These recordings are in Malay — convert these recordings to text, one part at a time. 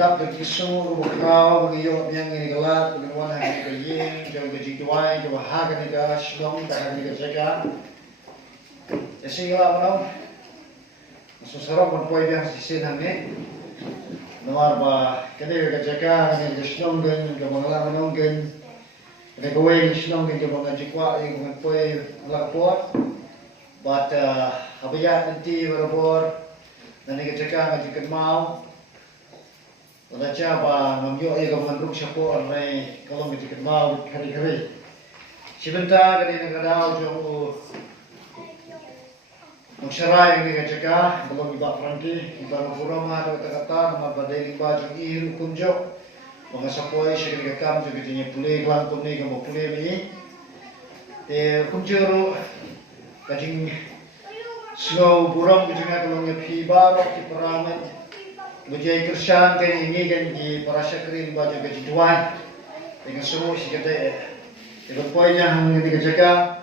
kadap ke kisu bukau bagi yo yang ini gelat bagi wan hari ke yin jauh ke jituai jauh harga ni ke shlong tak hari ke jaga jadi gelat mana sesorang pun poin yang sisi nangni nomor ba kene ke jaga ni ke shlong gen ke mangala manong gen ke goe shlong gen ke mangan jikwa yang poin lapor but abia nanti berabor nanti ke jaga ngaji mau Wala ba namyo ay gamanruk siya po ay kalau mitikin mau kari-kari. Sibenta kani nagadaw yung magsaray ng kajaka, balong iba Frankie, iba mapurama, kata-kata, mabadaling ba yung ihiru kunjo. Mga sapoy siya kagakam, yung kitinya puli, klang kumni, kamo puli ni. Kunjuro, kajing slow burong, kajing nga kalong yung pibaro, kiparaman, Bujai Krishan kan ini kan di para syakrin baju kejujuan dengan semua sikit dengan poin yang ini kejaga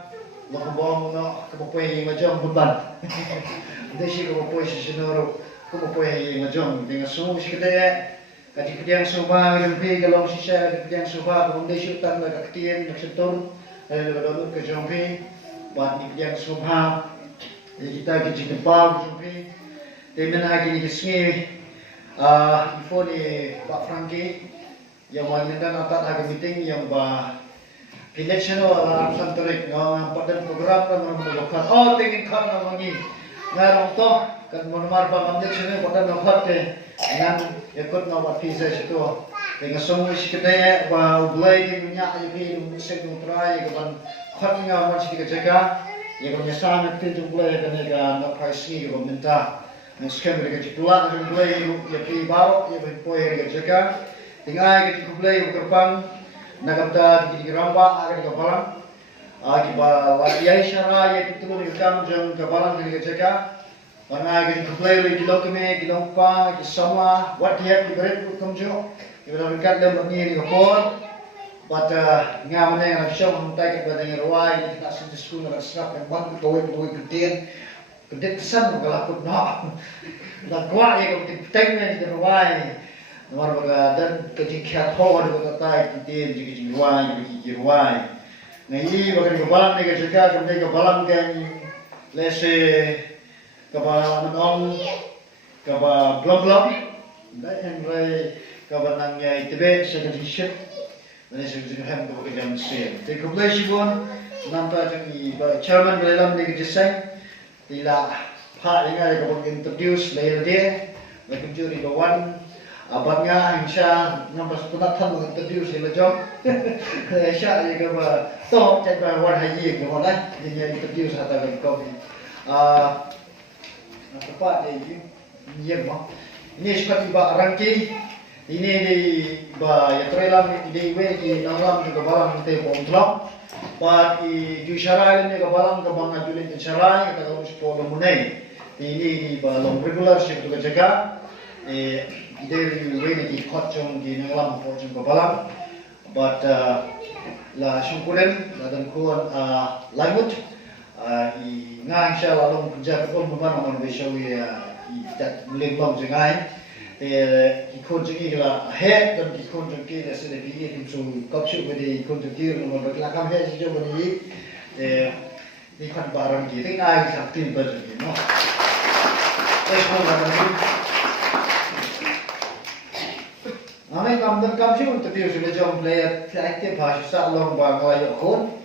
lo kebawang no kepoin yang macam beban desi kepoin sesenor kepoin yang macam dengan semua sikit kaji pediang soba jumpi kalau sisa pediang soba kemudian syutan nak ketian nak sentur lalu ke jumpi buat ni pediang soba kita ke jumpa jumpi temen lagi ni kesini info ni Pak Frankie yang wanita natat ada meeting yang election orang santorik ngam padan program kan mengumpulkan tingin kan namangi ngarong to kan monmar ba election padan napat dengan ikut nawat visa situ dengan semua sikitnya ulai di minyak ayu musik utrai kan khatnya masih jaga yang menyesal nanti ulai kan nak pricing kan minta Sekarang mereka pulang dan mulai ya pergi bawa ya pergi ke jaga. Tinggal kita mulai berkembang nak kata di ramba akan ke balang. Kita ya isyara ya kita turun ke jam ke balang ke jaga. Mana kita mulai di lokame di lompa di sama what dia diberi berkumjo. Kita berkat dalam ni di kapor. But ngam ni yang show mentai ke badang rawai kita nak sekolah nak serap yang bang kau gede. Kedek kesan kalau aku nak kuat ya kalau tengah di ruai, nomor berada kecil khathor di kota kita jadi ruai. Nah ini bagian kebalan mereka juga kemudian kebalan kan lese kebalan menong kebal blom, dan yang lain kebalannya itu seperti ship, dan seperti ham kebagian mesin. Jadi kemudian sih pun nampak jadi chairman dalam mereka desain. Tila Pak ingat kalau introduce layer dia, macam juri kawan, abangnya insya nampak penatan introduce layer job, insya juga toh cakap wan haji kemudian dia introduce atau kopi. Apa dia mah? Ini seperti rangki, ini di ya trelam di di dalam juga barang teh kontrol. But di syarai ni kabalang kabang adulin di syarai kita kalau sepuluh munai ini di balong regular sih tu kerja dari wei di kocong di ngelam kocong kabalang but la syukuran dan kuan langut ngang sya lalong kerja pun bukan orang besawi tak melembang jengai ikut jengi lah head dan ikut jengi dah sudah pilih tu kapsul beri ikut jengi nomor belakang head sejauh ini ikut barang kita ngai sakti berjengi no. Semua barang ni. Kami kamdan kapsul tu dia sudah jom player aktif bahasa long bangla yakun.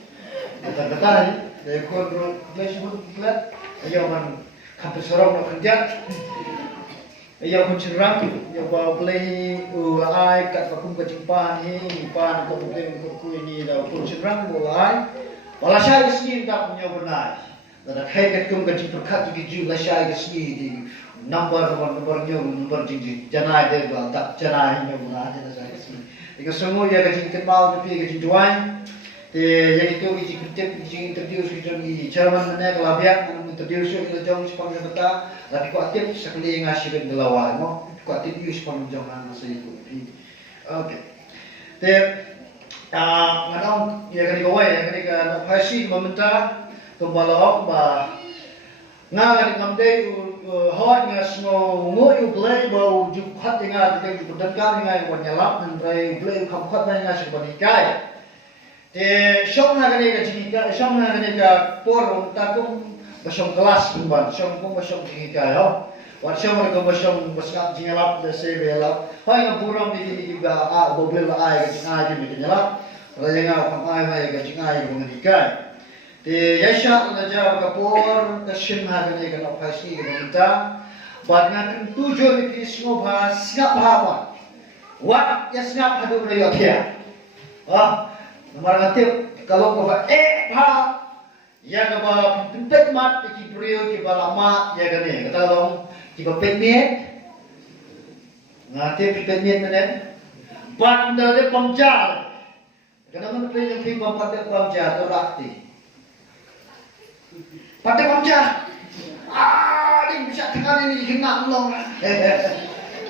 Kata-kata ni yakun player sebut plat ayam man kampus orang nak kerja. Ia pun cerang, ia bawa beli ulai kat pakum kecimpan ni, pan kau beli buku ini dah pun cerang ulai. Walasai kesini tak punya benar. Dan kai kat kum kecimpan kat juga walasai kesini di number jiji janai dia bal tak janai ni benar dia walasai kesini. Jika semua ia kecimpan mau tapi kecimpan yang itu isi kutip isi interview kita di chairman mana kelabiak interview kita jom sepang beta tapi kuatir sekali ngasih belawai mo kuatir use sepang jangan nasi itu okay ngadong ya kali gawai ya kali ka pasi meminta kembali ba nga kali ngamdai hot nga snow ngoyu play bau ju khat nga de ju dan ka nga ko nya lap nan play kham khat nga shi bani kai te shong na gane ka chi ka shong na gane ka por ta kum ba shong class kum ban shong kum ba shong chi ka ho wa shong ko ba shong ba ska chi lap de se be lap hai nga buram di ga a bo bel ai ga chi nga ji mi nya lap ra nga kham ai ga chi nga ko ni kai te yasha na ja ka por ka shin ha gane ka na phasi ga ta ba nga kan tu jo ni ki sno ba ska ba ba wa yasna ha do re ya kya nomor ngatip kalau kau pa ya kau pintet mat ki brio ki balama ya gane kata long ki pepet ngatip pepet menen banda de pamjar kana man play yung film pamjar pamjar to rakti pate pamjar di bisa tengah ini kena long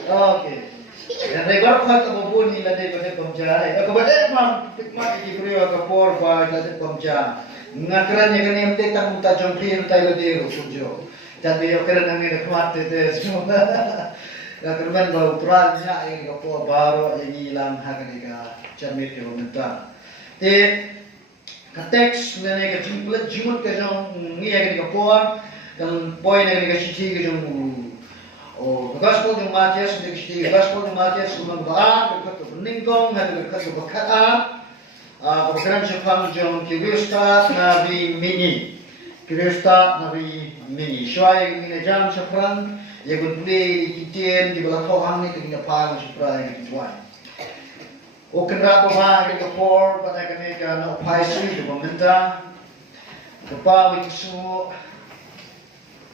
okay. Dan regar khat ko buni la de bade pamja ko bade mam tikma ki brio ka por ba la de pamja ngakran ye kane mte tam ta jong pin ta la de ro sujo ta be yo kran ngi de khmat te so la kerban ba utran nya ye ko por baro ye ni lam ha kane ka chamit yo mta te ka text ne ka jumla jumut ka jong ngi ye ka por kan boy ne ka chi ka jong o gospel ng Matias di gospel ng Matias ng ba berkat peningkong ada berkat berkat kebenaran Jepang jong Kirista nabi mini syai mini jam syafran ya gudli kitien di bawah pohang ni kena pang syafran di tuan o kenra ba ke por pada kene kana paisi di pemerintah kepa wisu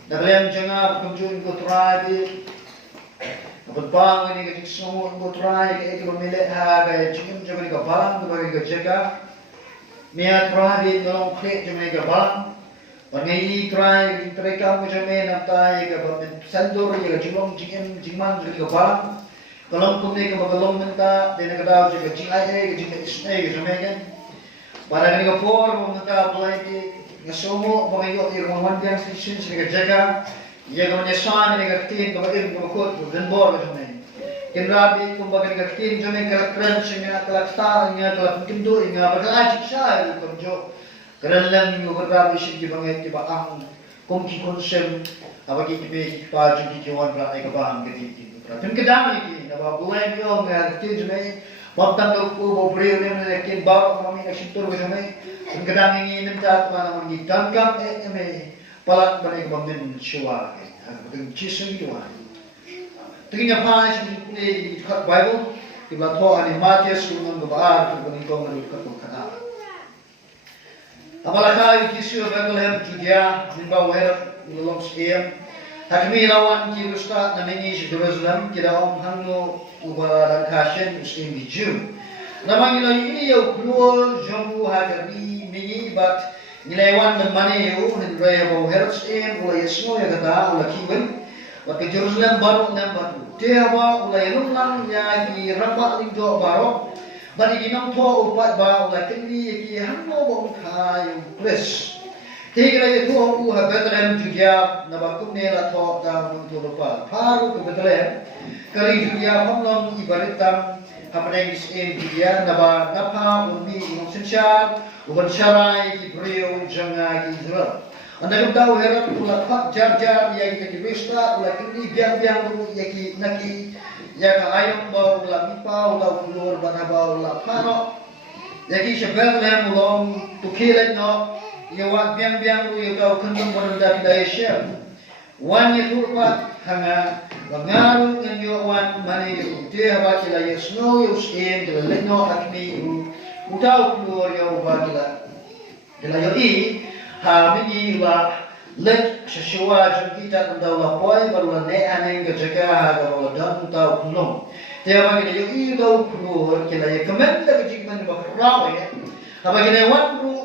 dalam jangka pengunjung kotorai, berpang ini kita semua kotorai kita memilih harga jengim jangan kita balang bagi kita jaga, niat terakhir dalam klik jangan kita balang, bagi ini terakhir mereka macam mana nanti kita bersendur kita jumlah jengim jengman jangan kita balang, kalau kami kita berlom minta dan kita tahu juga jingai kita isnai kita macam, pada kita for minta pelai Nasumo pangayo irong yang station sila jaga ya kamo nyasan ni gatin kamo iring kamo kot dan bor ka jome kinrabi kung baga ni gatin jome kala crunch nga kala star nga kala pindu nga baga siya kamo jo kala lang ni berrabi siya gibanget ki baang kung ki konsem abagi ki be ki pa ju ki wan ra ay kabang gati ki tin kadami ki na ba buhay yo nga gatin jome mabtang ko bo breo ni na kin ba kami na sintur ka jome ang kadang ini minta naman gitangkap may palat ba na ibang siwa ang chisong yuan tingin pa si Bible diba to ani Matias kung baar kung kung kung kana apalaka Yesus Bethlehem Judea nimba wer ulong skiem hakmi lawan Kirista na ningi si Jerusalem kida hangno ubara kashen muslim di Jew namang ini yo keluar jamu hakami mini but nilewan man mani yo hendra yo herds em ula yesmo ya kata ula kiwen wat ke Jerusalem baru number 2 dia ba ula yelung lang ya ki ramba lindo baro bani ginam to upat ba ula tinni ki hanno bong khayu plus tigra ye to u ha Bethlehem Judea na ba kum ne la to da mun to pa paru ke Bethlehem kali Judea pamlong ibaritam kapag isem Judea na ba napa umi yung sinsyan uban syarai ki brio janga ki Israel anda tahu herat ulat pak jar-jar ya kita Kirista ulat ini biang-biang ya ki naki ya ka ayam ba ulat mipa ulat ulur banaba ulat pano ya ki Bethlehem ulong tukilan no ya wat biang-biang ya ka kandung bonda dari Syam wan ya turpat hanga Bangaru ng yuwan mani uti haba kila yesno yusiem kila leno hakmi utaw klur yaw ba kila yoi ha mini wa let shashwa jukita ndaw la poy barula ne aneng jaga ha ga dan utaw klum te haba kila yoi daw klur kila yekamen la jikman ba krawe haba kila wan ru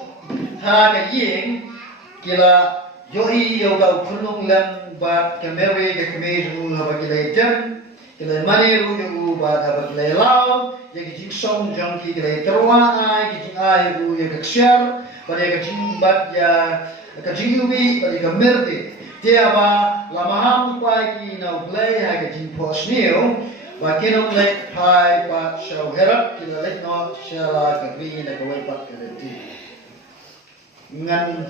ha ga yeng kila yoi yaw daw klum lam but kemeri ke kemeju bagi leitem kile mani ru ba bagi lao ye ki song jang ki kile terwa ai ki ai ru ye ke share ba ye ke bat ya ke jingubi ba ye ke merde dia ba lamaham pai ki no play ha ke jin pos new ba kino play pai ba show herap ki le no shala ka green ka wai pat ka ti ngan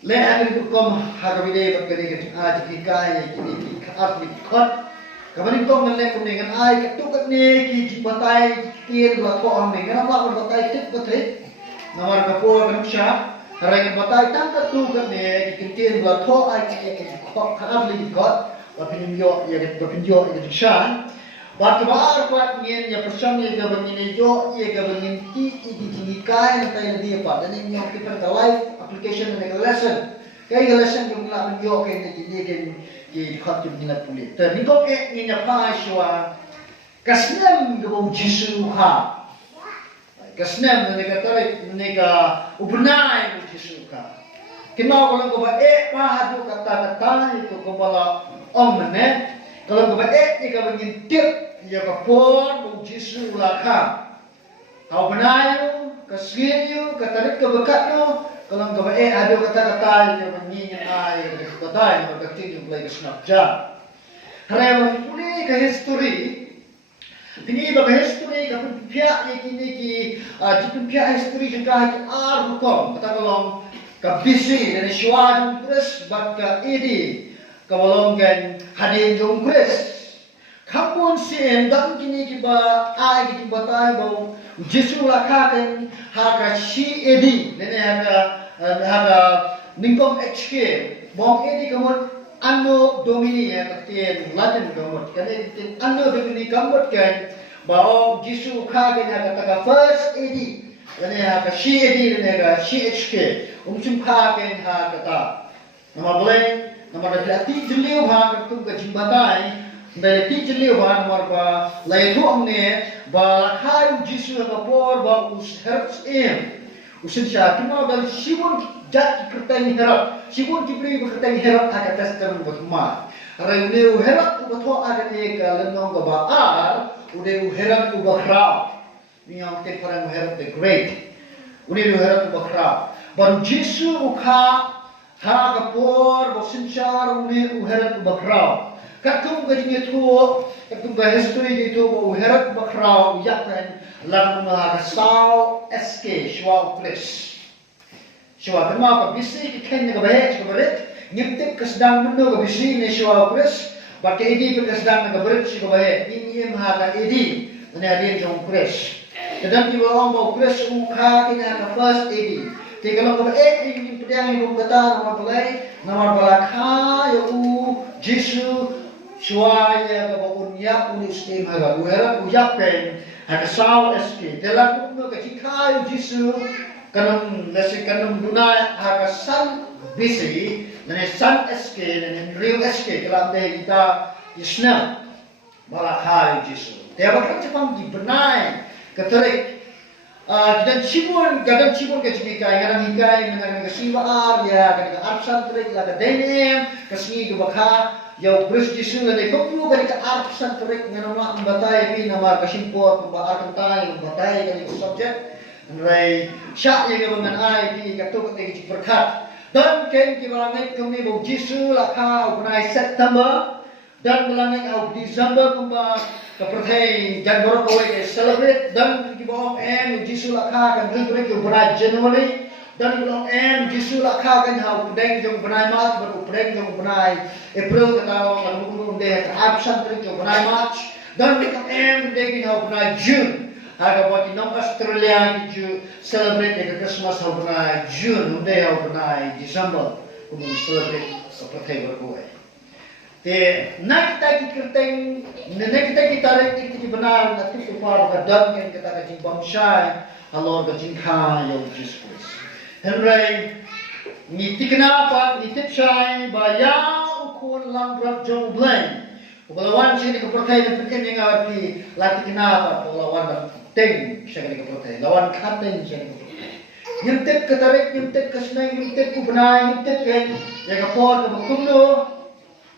le agri ku kom ha ka bide ba ke ke a ji kai ki ka ki khot ka bani kom ngan le kom ngan ai ka tu ka ne ki ji patai tien ba ko am ngan ba ko patai tik pa the namar ka po ka sha Rai batai tang ka tu ka ne ki tin ba tho ai ki ko ka li got ba pin yo ye ba pin yo ye shan ba ka ba kwa nien ya persang ye ga ban ni yo ye ga ban ni ti ki kai na tai na dia pa dan ni yo ki per ka live application na ka lesson kai ga lesson yung la ban yo ke ni ni ki khot ki na puli ta ni ko ke ni na pa shwa kasnem ga bo jisu ha kasnem nega tarik nega ubnai mujisuka kena kalau kau ba mahadu kata itu kau bala omne kalau kau ba ni kau ngintip ya kau pon mujisu laka kau benayu kasgiyu katarik kau bekatno kalau kau ba adu kata ya menyinya ai kata ya ketik mulai kesnap jam hari puli ke history ini bagi history kapun pihak yang kini ki jipun pihak history juga ki bukom kata kalau kabisi dari Shwa Jungkris bat ka Edi kabalong kan Hadin Jungkris kapun siem dan kini ki ba ai ki batai bau Jesu lakakan haka si Edi nene haka ningkom HK bong Edi kamun Anno Domini yang ketian Latin gambar, kerana Anno Domini gambar kan bahawa Yesus kagen yang kata first AD, kerana yang kata she AD dan yang she HK, umum kagen yang kata nama boleh nama dari ti jeliu hang tu ke jimbatai dari ti jeliu hang nama ba laitu amne ba kai Yesus yang kapor ba us herbs usin siya kena dari sibun jat kertani herap sibun kibri kertani herap agak teskan berma reune herap betul agak ni kalau nong ba udah herap ubahra ni yang temporan herap the great udah herap ubahra baru Yesus uka ha kapor bosin siya udah herap ubahra katung gajnya tu katung history itu herap ubahra yakkan lalu mengasau SK Shwa Place. Shwa kenapa bisi kita ni kebaik kebaik nyiptik kesedang menu kebisi ni Shwa Place. Pakai edi kesedang kebaik si kebaik ini maha edi ni ada jom Place. Kadang tiba orang bawa Place ukha kena ke first edi. Tapi kalau kebaik ini pedang yang kata nama pelai nama balakha ya Jesu Shwa ya kebaik unyak unistim haga uherap uyak pen. Hak saw SK dalam umur ketika Yesus kanam nasi kanam guna hak san bisi dan san SK dan real SK dalam deh kita Islam malah hari Yesus. Dia bakal cepat dibenai keterik dan cibun kadang cibun ketika kadang hikai mengenai kesiwaan ya kadang arsan terik lada denim kesini kebakar Yau Chris Yesus ada kopiu kali ke arsan terik nama membatai ini nama kesimpor pembaar kentai membatai kali ke subjek Rai syak yang dengan ai di katuk ketika berkat dan ken kibalangai kami bau Yesus lakau benai September dan belangai au Desember kumba kepertai dan borok kau celebrate dan kibawang Yesus lakau kan ring benai January dan belum Yesus lakau kan hau pedeng jong benai Mac baru pedeng jong benai April kata orang mungkin deh absen terus jong benai March dan belum pedeng hau benai June harga buat di Australia itu celebrate dengan Christmas hau benai June deh hau benai December kemudian celebrate seperti berkuai. Te nak kita kerteng, nak kita tarik itu benar nanti supaya kadang yang kita kajing bangsa halor kajing kaya Yesus Kristus. Henry, niti kenapa niti cai bayau kun lang berat jong bleng. Pelawan sini kepercayaan yang penting yang arti latih kenapa pelawan penting saya kena kepercayaan. Lawan katen saya kena kepercayaan. Nyuntik ketarik, nyuntik kesenang, nyuntik kubenai, nyuntik kan yang kapor kebukumno.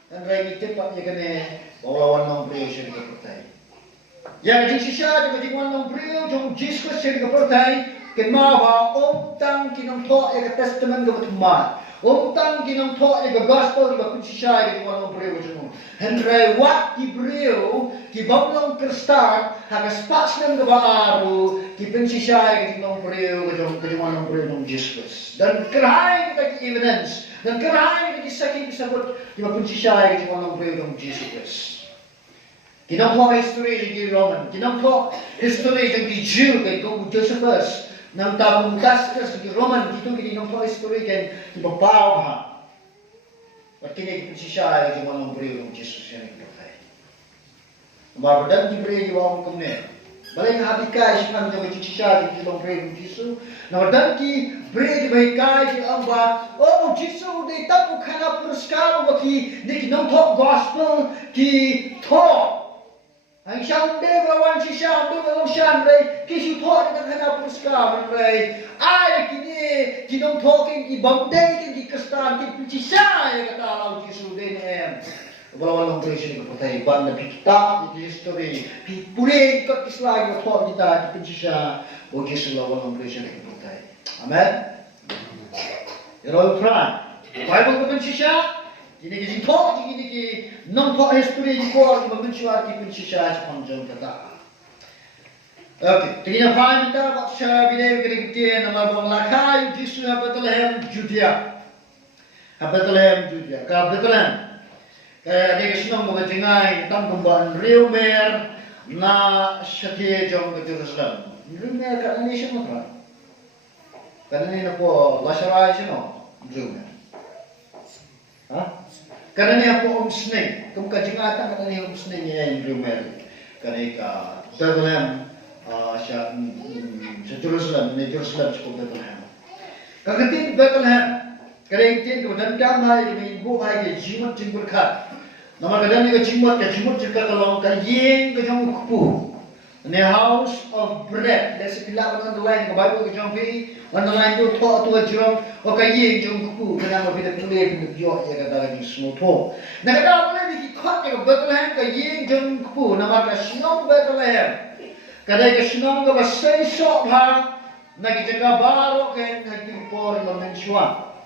Dan rai nyuntik pak yang kena pelawan nong brio saya kena kepercayaan. Yang jing sisa juga jing wan nong brio jong Yesus saya kena kepercayaan. ken ma ba tang kinong tho e testament ga thumma tang kinong tho e gospel ga kunchishai ga walong breu jung henry wat ki breu ki bablong kristan ha ga spas nang ga aru ki kunchishai ga kinong breu ga walong breu ng Jesus dan krai ga evidence dan krai ga saking sabot ki kunchishai ga walong breu ng Jesus kinong tho history gi Roman kinong tho history gi Jew ga go Josephus nang tabung kaskas di Roman gitu gini nong tho history kan di babaw ha at kini si siya ay mga brio ng Jesus yan ito kay mabadan di brio yung kumne balay nga habi ka si kami yung si siya di mga brio ng Jesus nabadan ki brio di bay ka si amba oh Jesus di tapo ka na pruskalo baki di nong tho gospel ki tho ang siyang devawan si siyang devawan siyang ray kisu thot na kana puska ray ay kini kinong thoking ibang day kin kistan kin si siya kata law kisu din walawalong presyon ko patay ban na pikta di history pipure ko kislay ko thot kita kin si siya o kisu walawalong presyon ko patay amen you're trying Bible ko si siya Ini kisah thok, ini non thok history di kor, membencuat di pencisa sepanjang kata. Okay, tinggal faham kita baca video kerja nama bang lakai Yesus Bethlehem Judea, Bethlehem Judea, Bethlehem. Dia kesenang mengenai tentang pembahasan Reumer na setia jom ke Jerusalem. Reumer kat ini siapa kan? Kan ini nak buat Lasarai siapa? Reumer. Karena ni apa Snake, kamu kajengatan karena ni Snake ni yang Reumer, karena Bethlehem, Jerusalem cukup Bethlehem. Ketika Bethlehem, kerana dan damai ini ibu hai jimat jinggur kat. Nama kadang ni jimat jinggur kalau kajeng kajang kupu. The house of bread. Let's bilang underline ke Bible ke jompi, underline tu thok tu ajong, okey jom kuku kenapa kita tulis jok ya kata lagi semua thok. Nak kata boleh di khot ke Bethlehem ke jom kuku nama ke Shinong Bethlehem. Kadai ke Shinong ke basai sok ha, nak kita baru ke nak dipor mencuat.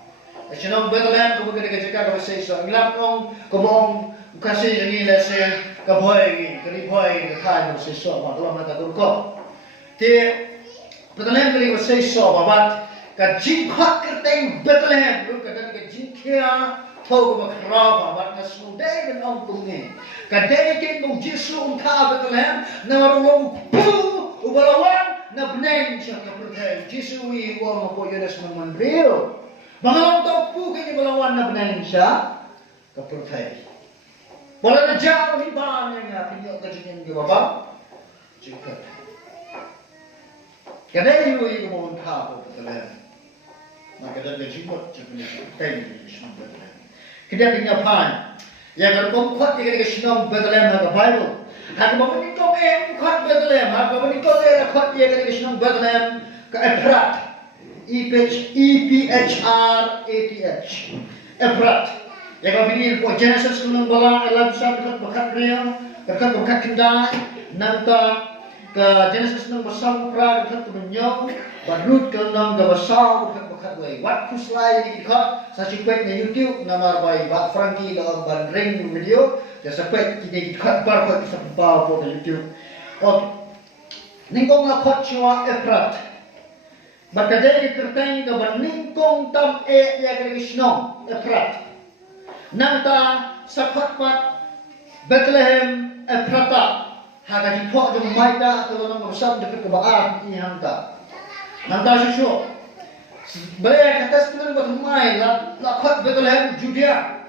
Shinong Bethlehem ke bukan kita basai sok. Ngelap nong kebong kasih ini lesen. Kaboy, keriboy, kain bersih sok, maklum nak turko. Te Bethlehem kali bersih sok, babat kajin khot kerteng Bethlehem, lu kata kajin kia, thau kebakrau, babat nasudai dan om kumne. Kadai keng Yesus untha Bethlehem, nawarulong pu, ubalawan na bneng siya kapurtay. Yesus wi wong po Yodas manmanril. Mangalong tau pu keng ubalawan na bneng siya kapurtay. Wala na jauh hiban yang pinjau kajian ke bapa, cukup. Kadang itu mau entah apa Bethlehem, maka kadang jimut cukup kain di Shinong Bethlehem. Kita tinggal pan, yang kalau kuat kita Shinong Bethlehem ada Bible. Hak bapak ni kau kuat Bethlehem, hak bapak ni kau kuat dia kita Shinong Bethlehem ke Efrat, EPHRATH, Efrat. Yang kami ini po Genesis kunung bala alam sa bekat real, bekat kendai, nanta ke Genesis kunung besar pra bekat menyong, barut kunung ke besar bekat way. Waktu slide ini dekat, saya cipet di YouTube nama by Pak Frankie dalam bandring video, saya cipet ini dekat bar kita bawa po di YouTube. Okay, ningkong lakot cua Efrat. Bakadai kerteng ke ningkong tam ya Shinong Efrat. Nanta sakatpat Bethlehem Ephrata haga jipok jom maida kalau nama besar dekat kebaan ini hanta. Nanta susu balai kata sebenarnya bermai lakat Bethlehem Judea.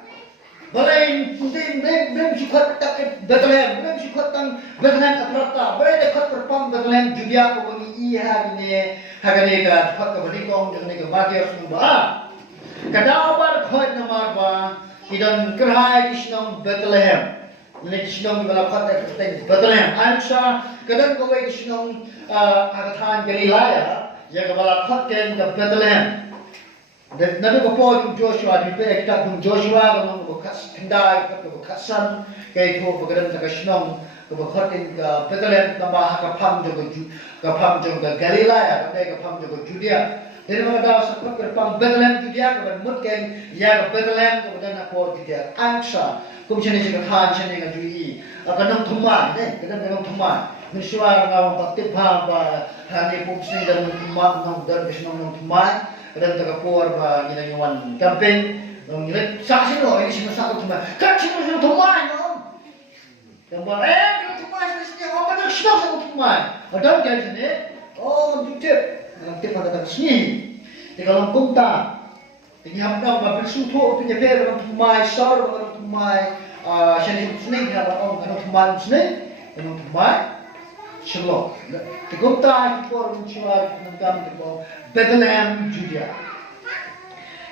Balai belum sukat tak Bethlehem, belum sukat tang Bethlehem Ephrata. Balai dekat perpam Bethlehem Judea kau bagi iya ini haga dekat dekat kebenikong dengan dekat bagian semua. Kadang-kadang kau nama apa? Idan kerhai Shinong Bethlehem. Ini Shinong balaphat kerteng Bethlehem. Ansa kadang kau ke Shinong agatan Galilea, jaga balaphat ken ke Bethlehem. Dan nabi bapa Joshua di kita Joshua kalau bekas kendai, bekas san, kayak itu bergerak ke Shinong ke bakhatin ke Bethlehem tambah ke phang jong ke Galilea ke phang jong ke Judea dan ada sepat ke phang Bethlehem Judea ke ban mut ken ya ke Bethlehem ke dan ko Judea angsa kum chene ke than chene ke jui ka nong thumai ne ke nong thumai miswar ngawang patip ha ba hani pum sni dan thumai nong dan nong thumai dan ta por ba ni yawan camping nong ni sa sino ini sino sa thumai ka sino thumai no gambar kita thumai sini apa nak sino sa thumai ada kan sini oh tip tip pada tak sini di kalau kumta ini hamdang ba bersuto punya pe dalam thumai sar dalam thumai sini sini dalam dalam thumai sini dalam thumai Shalom. The good time for Mutual and come to Bethlehem, Judea.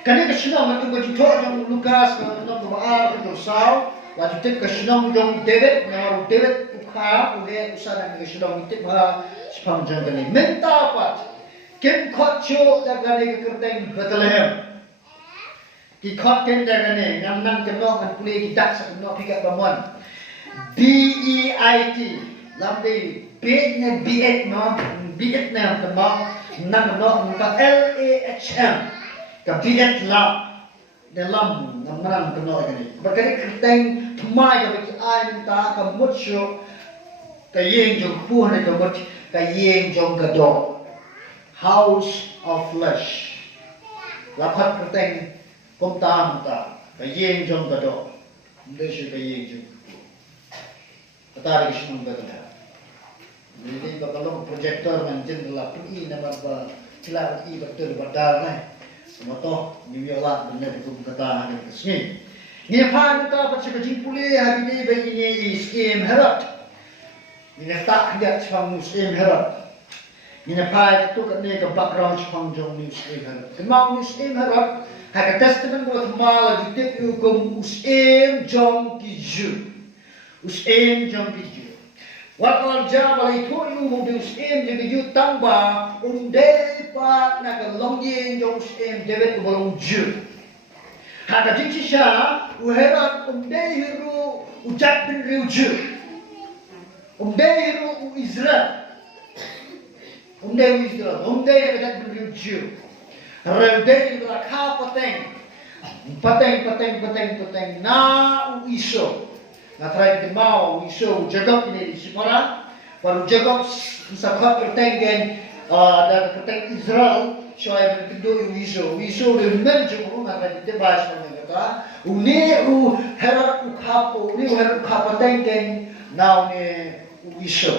Can you Shalom to what you told on Lucas, not to our to South, what you take a Shalom John David, now David Uka, who there to San and Shalom, take her spam jungle. Menta what? Kim caught you that Gani curtain Bethlehem. He caught him there and Nam can knock and play ducks and not pick up the one. BEIT. Lambi Vietnam the mom nam no ka LAHM ka Vietnam the lam nam nam ka no gani bakari krteng thmai ka bi ai ta ka mucho ka yeng jong pu ne ka mut ka yeng jong ka do house of flesh la khat krteng kom ta ka yeng jong ka do de shi ka yeng jong Atari Krishna Bethlehem. Jadi kalau projector manjin la pui nama ba cila i betul badal nai. Semua toh New York lah benar itu kata hari kesini. Ni apa kita baca kaji pulih hari ini bagi ni Muslim Herald. Ni tak dia cakap Muslim Herald. Ni apa itu kan ni ke background cakap jom Muslim Herald. Kemau Muslim Herald. Hari testament buat malah jutek hukum Muslim jom kiju. Usem jom kiju. Wakal jabal itu mu usem jadi ju tamba undai pat nak longgeng jom usem debet bolong ju. Hada jincisha uherat undai hiru ucat bin riu ju. Undai hiru Israel. Undai Israel. Undai ucat bin riu ju. Undai bila kau pateng na uiso. Natrai ke mau isu Jacob ini di Simora, baru Jacob sakhat kertengen ada kerteng Israel, soalnya berkedua isu di menjemu natrai di bahas mereka. Uni herat ukhapo, uni herat ukhapo tengen, now ni isu.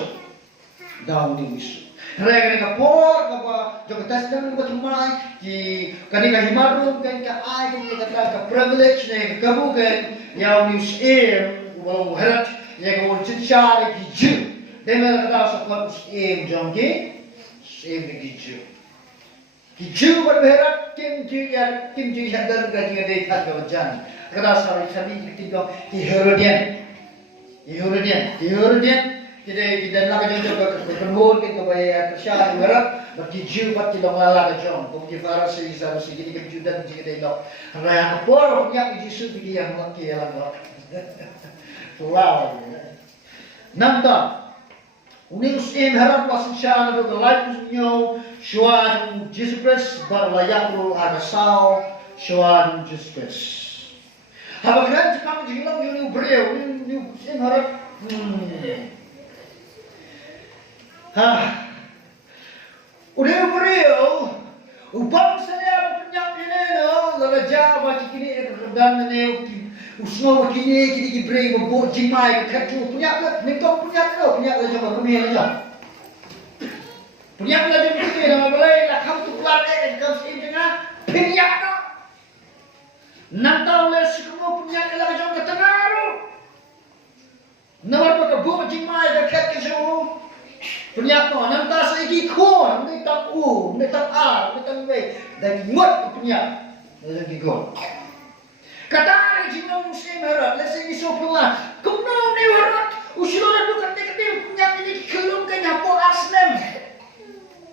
Rega ka por ka jog testament ko tumai ki kanika himarum kan ka ai ka privilege ne ka bukan ya uni Walau herat, yang kau cari kiju, dengan kata sekolah Muslim jongki, Muslim kiju berherat kimju yang dan gaji ada ikan kawajan. Kata sari ketiga Herodian, kita nak jongki berkenur kita bayar kesyar berat, berkiju pati longala kejong, kemudian farasi bisa segini kiju dan jika dia raya kapor punya kiju begini yang laki yang laki. Wow. Nanda, unis harap wasichan do the life nyo shuan Jesus Christ barlayakru agasao shuan Jesus Christ. Haba kran jikam jilam yu breu yu harap udah breu upang saya penyap ini no lala jaba kini dan ne usno kini bring mo jimai ka tu punya jangan rumia aja punya la jom kini nama boleh la kam tu kelar kau sin tengah punya no nantau le semua punya la jom ke tengah ru nama ka bo jimai ka kat ke jo punya no nantau saiki ko ni tak ni tak ni tak we dan ngot punya lagi go Kata jinong Muslim Herald, lesen iso pula. Kumno ni Herald, usulan tu kata punya ini kelum kena po aslam.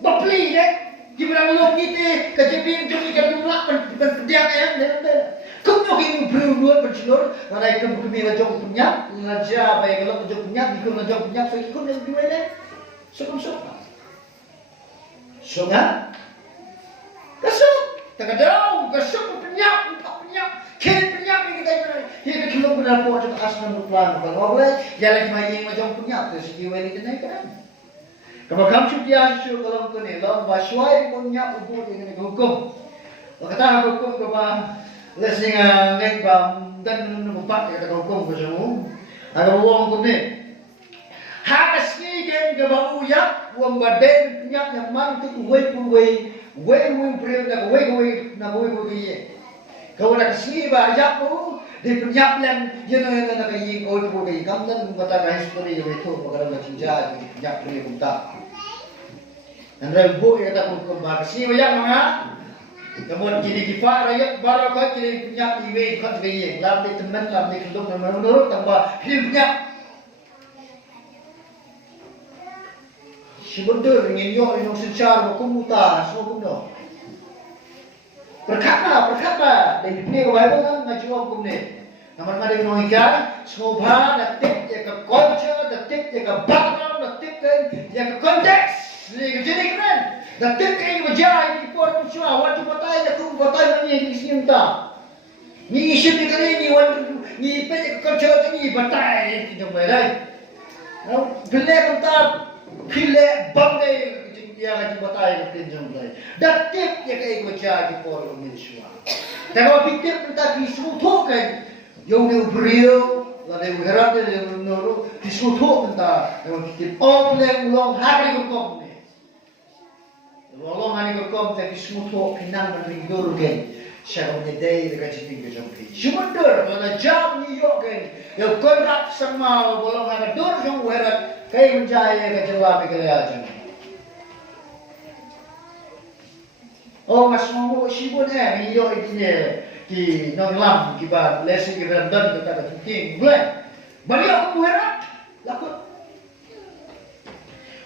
Bapli deh, gimana lo kita kejepin tu kita nolak pendiam ayam deh. Kumno kini berubah seluruh mana ikut kemila jom punya raja baik kalau jom punya ikut jom punya so ikut yang dua ini suka sunga kasut terkadang kasut punya kiri punya kita ini kita benar buat asal mutlan kalau boleh jalan main macam punya tu segi ini kena kan kalau kamu cucian syur kalau tu ni lalu basuai punya ubur ini hukum kata hukum kepada lesing ngek bam dan numpak kata hukum ke semua ada uang hukum ni hakas ni kan ke bau ya uang badan punya nyaman tu wei beri nak wei kau nak sini banyak tu di punya plan jenuh nak kaya kau tu kaya kamu dan kata kaya story yang itu perkara macam jadi punya beri unta dan rebu kata hukum bahagia sini banyak mana kemudian jadi kifah rakyat baru kau jadi punya iwe kau jadi lam di teman lam di kedok menurut tambah hidup punya sebentar ingin yang secara hukum utara semua hukum no perkata dari dunia Bible kan ngaji hukum ni nama ada yang mengikat semua detik ya ke culture detik ya ke background detik ya ke konteks jadi kan detik ini berjaya di port semua waktu batai dah tu batai ni di sini entah ni isu ni kali ni waktu ni pet culture ni batai kita boleh pilih entah pilih banggai dia ngaji batai kita jumpai detik ya ke berjaya di port ni semua tapi kalau fikir entah disuruhkan yang dia beriau lalu berharap dia menurut disuruh entah yang fikir oleh ulang hari hukum Allah hari hukum tapi semua pinang meninggal kan siapa menyedai dekat sini ke jampi sebentar mana jam ni yo kan yang kontrak sama bolong hari dur jom werat kayak menjaya ke jawab ke aja oh mas mau sibuk ni yo ini di nonglam kita lesi kita dan kita tinggi boleh balik aku werat lakut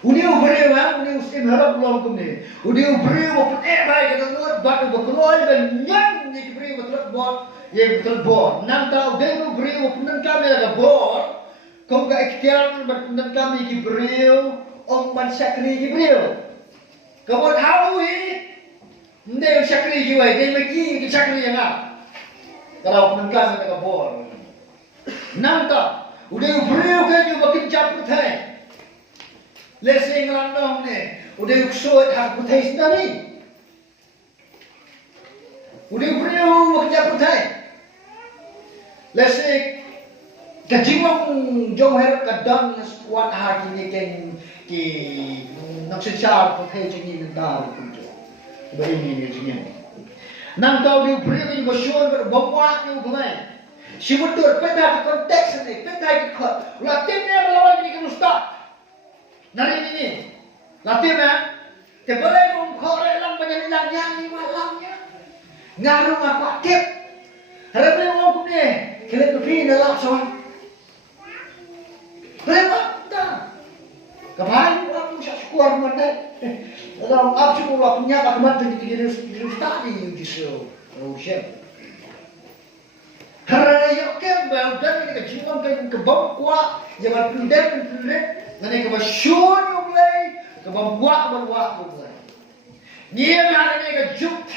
Udah berapa? Udah ustim harap belum kemana? Udah berapa? Baik kita lihat batu berkeluar dan yang ni berapa betul bot? Yang betul bot. Nanti udah berapa? Penan kami ada bot. Kau tak ikhtiar penan kami ki berapa? Om ban sakri ki berapa? Kau tahu ini? Ndai sakri ki wai, ndai maki ki sakri yang apa? Kalau penan kami ada bot. Nanti udah berapa kan juga kita capai? Lesing landong ni, udah uksuat hak putai sendiri. Udah beriu kerja putai. Lesing kajimang jom herap kadang sekuat hak ini kan ki nak secara putai jadi nentar kunci. Begini ni jadi. Nang tahu dia beriu ni bersyur berbuat ni bukan. Sibutur pada konteks ni, pada ikut. Latinnya melawan ini kan ustaz. Nari ini, latih mana? Terboleh mengkorek lang penyanyi yang ni malamnya. Ngaruh apa tip? Harapnya orang punya, kita pergi dalam soal. Berapa? Tak. Kemarin aku syukur mana? Dalam apa semua punya bagaimana jadi tadi justru. Oh siap. Haraya kan badan kita jiwa kan kebab kuat, jangan pindah. Nanti kau syur mulai, kau buat mulai. Dia hari ni kau juk,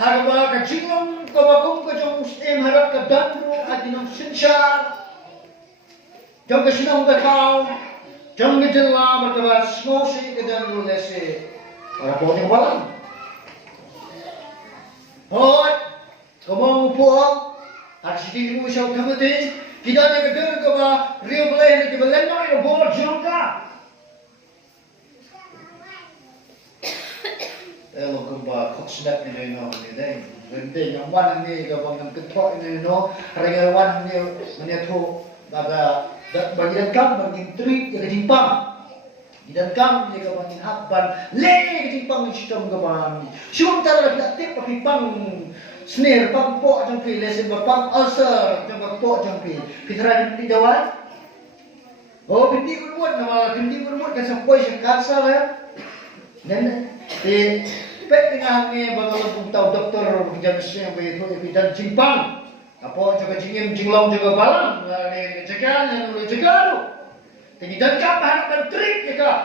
hari kau jingung, kau jom muslim harap kau dandu, hati nam sincere, jom kau senang kau, jom kau jelah berkabar semua sih kau dandu lese, orang punya walang. Hot, kau mau puang, hari sedih kau syau kemudian. Kita ni kedua kau real play ni kita lena yang bol jangka. Kalau kau kau snap ni no ni deh. Nanti yang wan ni kau bangun ketok ni no. Harga wan ni tu baga bagian kam bagian trik yang ketimpang. Bagian kam ni kau bagian habban. Le ketimpang sistem kau bang. Sementara kita tip ketimpang. Snare pang po jangpi lesen pang ulcer jang po jangpi fitra di dawan oh binti berbuat nama binti berbuat kan sampai sekarsa ya dan di pet tengah ni bagaimana pun tahu doktor penjaga yang begitu evidence simpang Apo juga jinglong juga balang, ni cekan, ni cekadu. Tapi dan kap harap trik ya kak.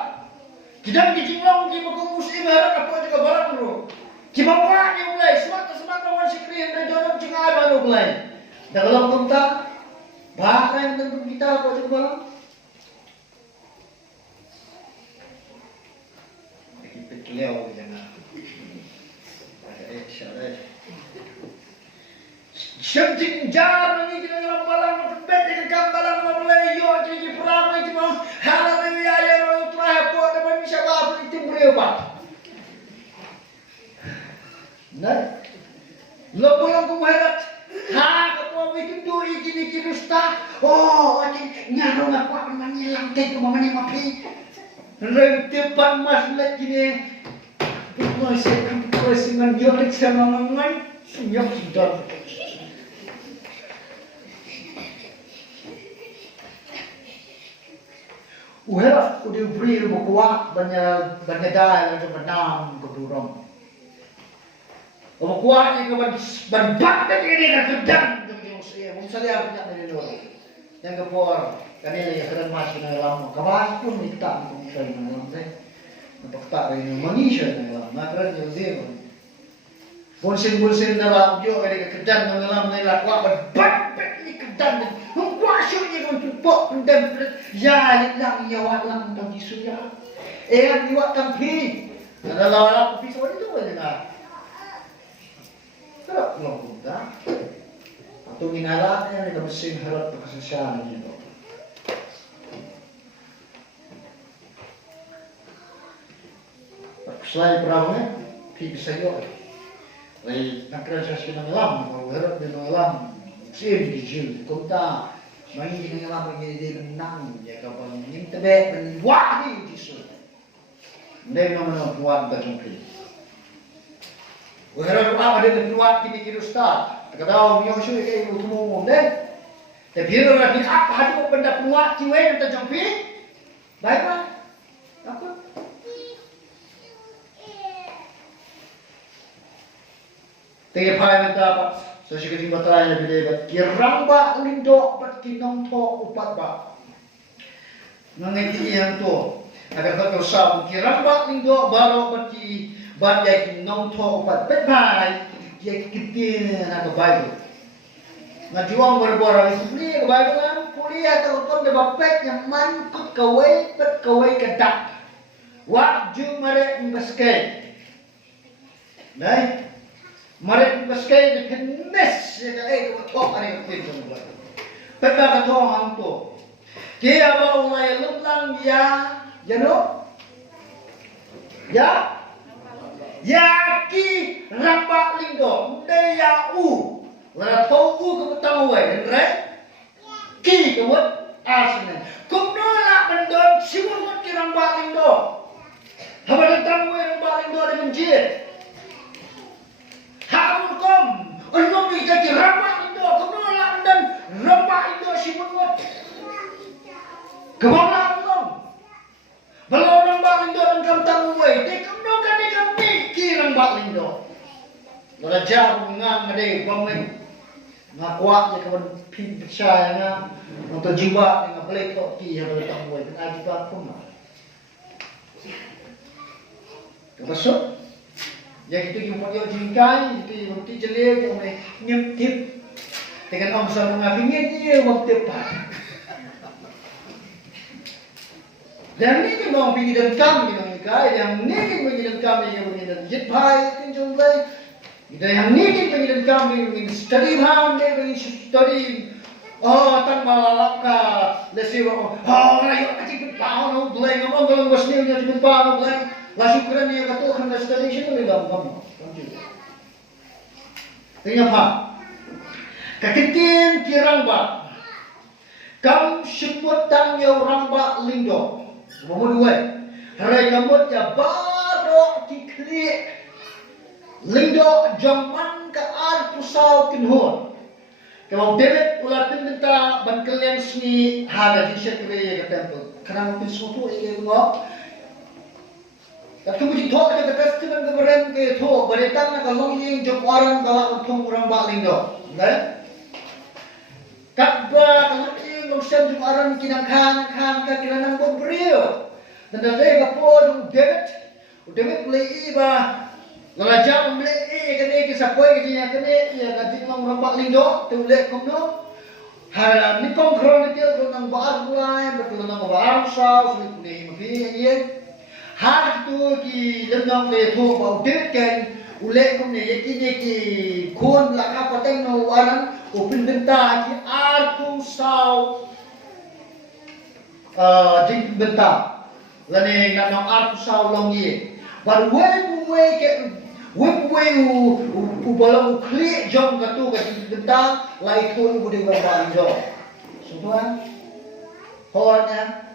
Tidak jinglong di buku muslim harap apo juga balang bro. Kiba buat ni mulai semata wan sikri dan jodoh cengai baru mulai. Dalam kontak bahasa yang tentu kita apo juga balang. Kita keliau jangan. Ada syarat. Syamjing jar ni kita dalam balang bet dengan gambaran mulai yo jadi perang itu mau hala ni ya ro try po da ban siapa pun itu boleh apa nah lo bolong ko herat ha ko bikin tu iki rusta oh aki nyaro ngapa man hilang ke ko mamani mapi rentepan mas lagi ni bukan saya kan singan yo sama mangan senyap sudah. Uheraf udah beri bukuat banyak dai yang bernam keburung. Bukuatnya keban banyak ini kan sedang jadi saya punya dari luar. Yang kepor kan ini keren masih dalam kawan pun minta saya dalam saya untuk tak ini manusia dalam makran New Zealand. Bonsin dalam jo ada kedan dalam dalam kuat banyak ini kedan. Kuasanya kan tupok dan ya lang yawat lang tang isuya. Yang diwat tang pi. Ada lawan pi soal itu aja nah. Terus belum dah. Atau minalatnya ada mesin harap kesesaan itu. Selain perawatnya pi bisa juga. Lagi nak kerja sesuatu dalam, kalau harap di dalam. Sih dijil, konta, main dengan lama begini dia menang, ya kapan ini tebak menwah ni disul. Dia nama buat berjumpa. Wahara apa dia buat kini kira start. Kadang orang yang kayak itu umum deh. Tapi orang ni apa hadu benda buat kiwe yang terjumpa, baik lah. Apa? Tiga pai mendapat. So sikit matrai na bilebat kirang ba lindo bat kinong to upat ba ngangiti yang to agar ka usab kirang ba lindo baro bat ki bat ya kinong to upat bet bai ya kitin na ka bible na diwang berbora isli ka bible lang kuliah ta uton de bapet yang man kut kawai bet kawai kadak wa ju mare imbaskay dai Mari baskai de kenes ya ka ko thok ari ko tin mo. Pagka ka thong ang to. Kaya ba ulay lumlang ya no? Ya? Ya ki ramba linggo de ya u. Wala tho u ko tang we right? Ki ko wat asne. Kum no la bandon simun wat ki ramba linggo. Haba tang we ramba linggo de menjit. Harun kom, ulung ni jadi ramah Indo, kemudian dan ramah Indo si menut. Kemana ulung? Belum ramah Indo dan kamtang uwe, di kemudian kan ikan mikir ramah Indo. Belajar mengang ada bangun ngakuat je kawan pin percaya nga untuk jiwa dengan boleh tok ti yang letak uwe dengan jiwa pun. Termasuk yang itu yang mau jingkai, itu yang mesti jelek, yang mau nyemtip dengan orang sama ngapingnya dia waktu apa? Dan ini mau pergi dan kami yang jingkai, yang ini pergi dan kami yang pergi dan jitpai, tinjaulah. Kita yang ini pergi dan kami yang study round, dia pergi study. Oh, tanpa lalaka, lesiwa. Oh, rakyat kecil berpau, no blame, ngomong kalau wasnya jadi berpau, no blame. Lalu kerana yang kata orang study itu lebih gampang. Tengok apa? Kekitin kirang ba, kam sebut tang yang ramba lindo. Nomor dua, hari kamut ya baru diklik lindo zaman ke ar pusau kinhon. Kalau David ulatin minta bangkalian sini harga t-shirt ke temple. Kerana mungkin suatu yang ngok. Tapi kemudian thok ada kesian kemarin ke thok beretang nak kalau yang jokwaran kalau untung orang baling do, kan? Kapwa kalaki ng siyang aran kinangkan ka kinanang brio. Nandalega po ng David play iba. Lalaja play kani kisapoy kanya kani ya kading ng rambak lindo tulek kumno. Hala ni kong chronicle ng baarulay betul ng baarsa sulit ni mafi har tu ki lemnong le tho bau det ken ulek kumne yakini ki khon la ka pateng no aran upin benta ki artu sau jing benta lane na no artu sau long ye but when we u balang kli jong ka tu ka jing benta lai thon bu de ba jo suan hornya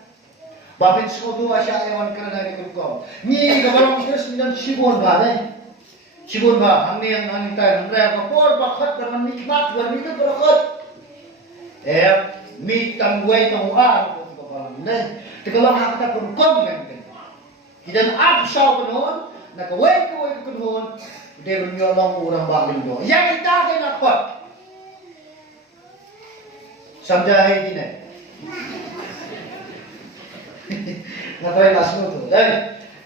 babin skodu asya ewan kana ni kukom ni ka balang terus minam sibon ba ne Sibun ba, ang niyang anitay ng reka, por bakit naman mikmat, wala nito bakit? Mit ang way ng uar, kung pa lang, teka lang hakata kung ganyan. Hidan at siya ko noon, nakaway ko noon, David nyo lang urang baling do. Yan kita kayo nakot. Samjahe din eh. Nakaway mas mo to.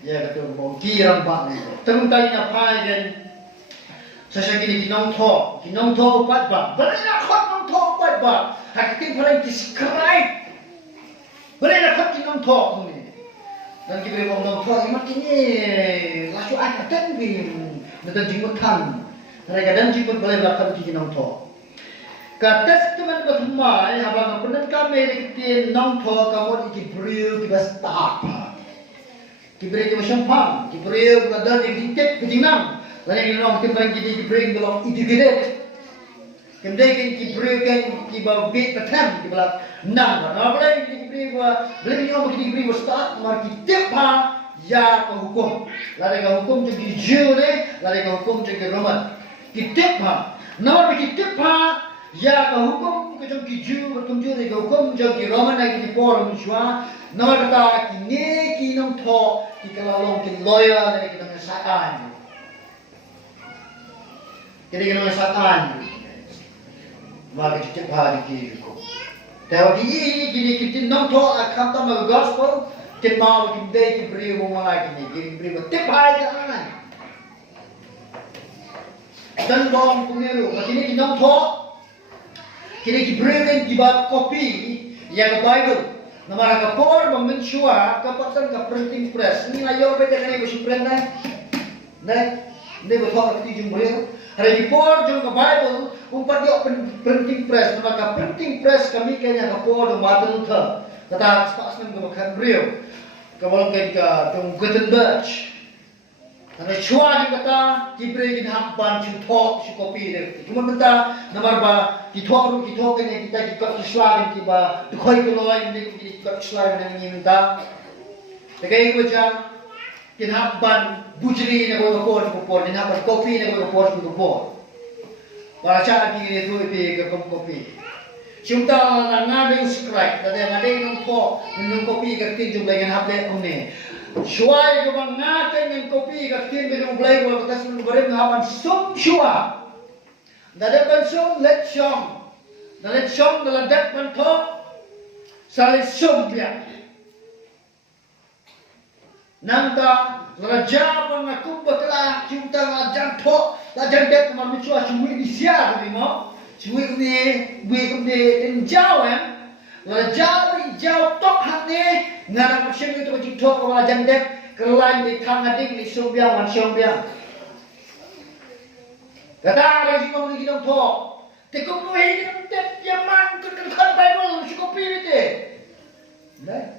Ya betul bang kirang bang itu. Tengkai na pajen. Saya gini kinong to pat bang. Beri nak kot kinong to pat bang. Hakikin paling describe. Beri nak kot kinong to ni. Dan kita bang kinong to imat ini lasu aja dan bim. Nanti jemput kan. Mereka dan jemput boleh lakukan kinong to. Kata teman bertumai, habang benar kami kita nong to kamu iki beriu kita start. Kibri ke champagne, kibri ke dan diket kejinang. Lain yang orang kita kibri belum integrated. Kemudian kibri kan kiba bit patam kiba nang. Nah boleh kibri boleh orang kibri start mar kitip pa ya ke hukum. Lain ke hukum jadi Jew ni, lain ke hukum jadi Roman. Kitip pa. Nama kitip pa ya ke hukum ke jadi Jew bertum jadi ke hukum jadi Roman lagi di forum Shua. Nama kata kini kinong to ikalalong kin loyal na kinong saan. Kini kinong saan. Maka cicip hari kiri ko. Tapi ini kini nong to akam ta mag gospel kin mau kin day kin beri mo mga kini beri mo tip hari kan. Dan bom kumero kini kinong to kini ki beri kin ba copy yang Bible. Namara kapor memensua kapatan ka printing press. Ni ayo bete kani ko print na. Ne betul ka ti jumbo. Hari report jung ka Bible umpat yo printing press. Namara ka printing press kami kanya kapor do Martin Luther. Kata spasmen ko kan real. Kawalang ka jung Gutenberg. Ana chua ni kata kibre kin hampan chu thok chu copy de. Cuma benta namar ba ki thok kene kita ki kat slide ki ba khoi ko loi ni ki kat slide ni minta. Tegai ko ja kin hampan bujri na ko por ni hampan copy na ko por. Para cha ki ni thu pe ka copy. Chumta na nga de scribe da de nga de nong thok nong copy ka tin jung lai ngan hap le ong ne. Shuai ko bang natin ng kopi kakin binong blay ko katas ng barim haman sum shua. Dadapan sum let shong. Dalet shong daladak man to salit sum biya. Nangta raja bang akum bakla cinta ngajan to lajan dek man michua chui di sia ko mo. Chui ni enjawem. Raja beri jauh tok hane ngarang mesin itu macam tok kepala jandek kerlain di kang adik di sombiang man sombiang. Kata ada si mong lagi tok. Tekum tu hidup tep yaman kan Bible si kopi itu. Nah,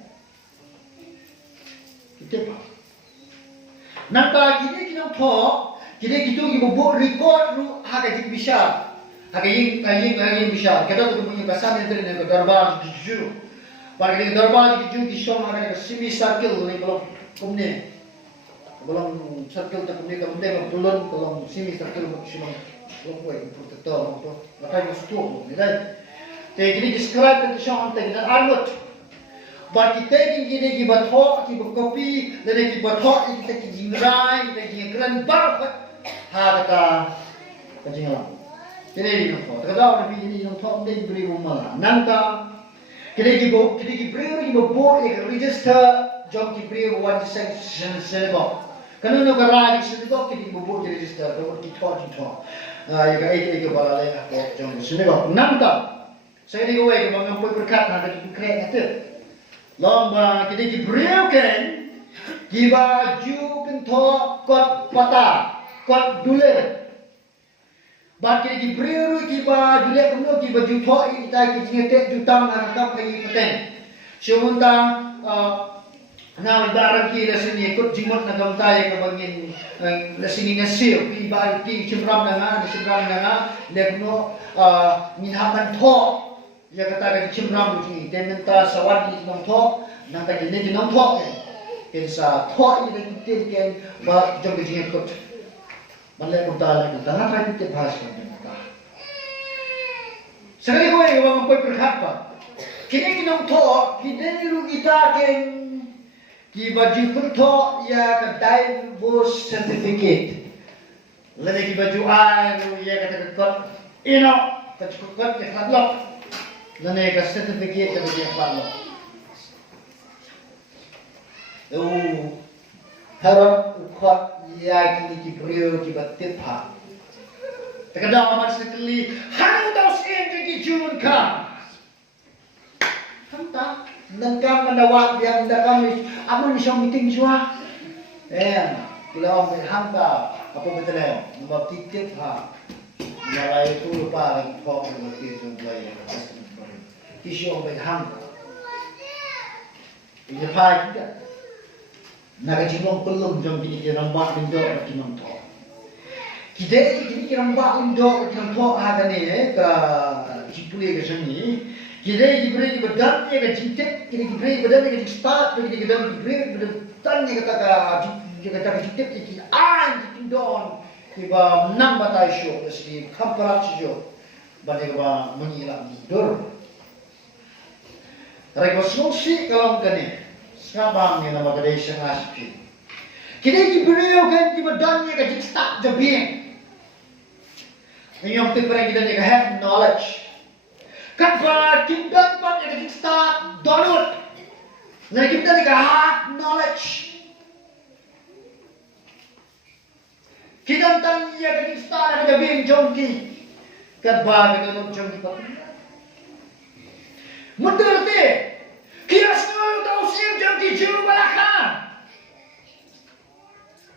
kita apa? Nampak gini kita tok, gini kita buat record lu agak bisa. Agak bisa. Kita tu punya kesan yang terlihat darbar jujur. Pada kita darbar jujur di show agak semi circle ni kalau kumne, kalau circle tak kumne kalau belum semi circle macam kalau kau protector tu, macam itu tu. Jadi describe itu show kita armut. But kita gini kita batok, kita copy, dan kita batok kita jingrai, kita jingran bar, ha kata kajingan. Kini nong thọ, kada na pi ni nong thọ den bri mala. Nanta kini ki bri ki bo ek register job ki bri one section synagogue. Kanu no kara ki synagogue ki bo ki register ko ki thọ. Ya ka ek bala le ko jong synagogue. Nanta saya ni ko ek bang poi berkat na ki krek ate. Long ba kini ki bri ken ki ba ju ken thọ kot pata kot dule. Ba kini ki beri ki ba julek kuno ki ba jutho ita ki jingete jutang arangkap lagi peteng. Semunta na barang ki la sini ikut jimot na gamtai ka bangin la sini ngasil ki ba ki chimram na le kuno minhaman tho ya kata ka chimram ki dementa sawadi nom tho nang ta ki ne nom tho ke sa tho ida ki ken ba jong ki ikut Malay ko tala ko tangan rakyat ke bahasa mereka. Sekali ko ay wang koy perkhapa. Kini kinong to, kini ru kita ken ki baju to ya ka divorce certificate. Lagi ki baju ay ru ya ka kot ino ka kot ya khatlok. Lane ka certificate ka ya khatlok. Harap ukhat ya kini ki brio ki batit ha. Takada amat sekali hanu tau sen ki jun ka. Hanta nangkam menawat yang dakam amun syam meeting jua. Kalau hanta apa betul ya? Nombor titik ha. Nalai tu lupa lagi kau berarti tu lagi. Isu orang hanta. Ini pai kita. Naga jilong pelum jom kini kira rambak lindo kini nom to. Kita kini kira rambak lindo kini nom to ada ni ka cipuli ke sini. Kita diberi badan ni ka cintek, kita diberi badan ni ka start, kita diberi badan ni kata cintek kita an tindon kiba nam batai show meski kamparat show. Bade ba menyilang tidur. Rego solusi kalau kani Sabang ni nama kedai sengaspi. Kita diberi kan di badannya kita start jebing. Ini yang terperang kita ni have knowledge. Kan pada kita pun kita start download. Nanti kita ni have knowledge. Kita tanya kita start jebing jongki. Kan pada kita nak jongki apa? Mudah tu. Kira semua tahu siap jam di juru belakang.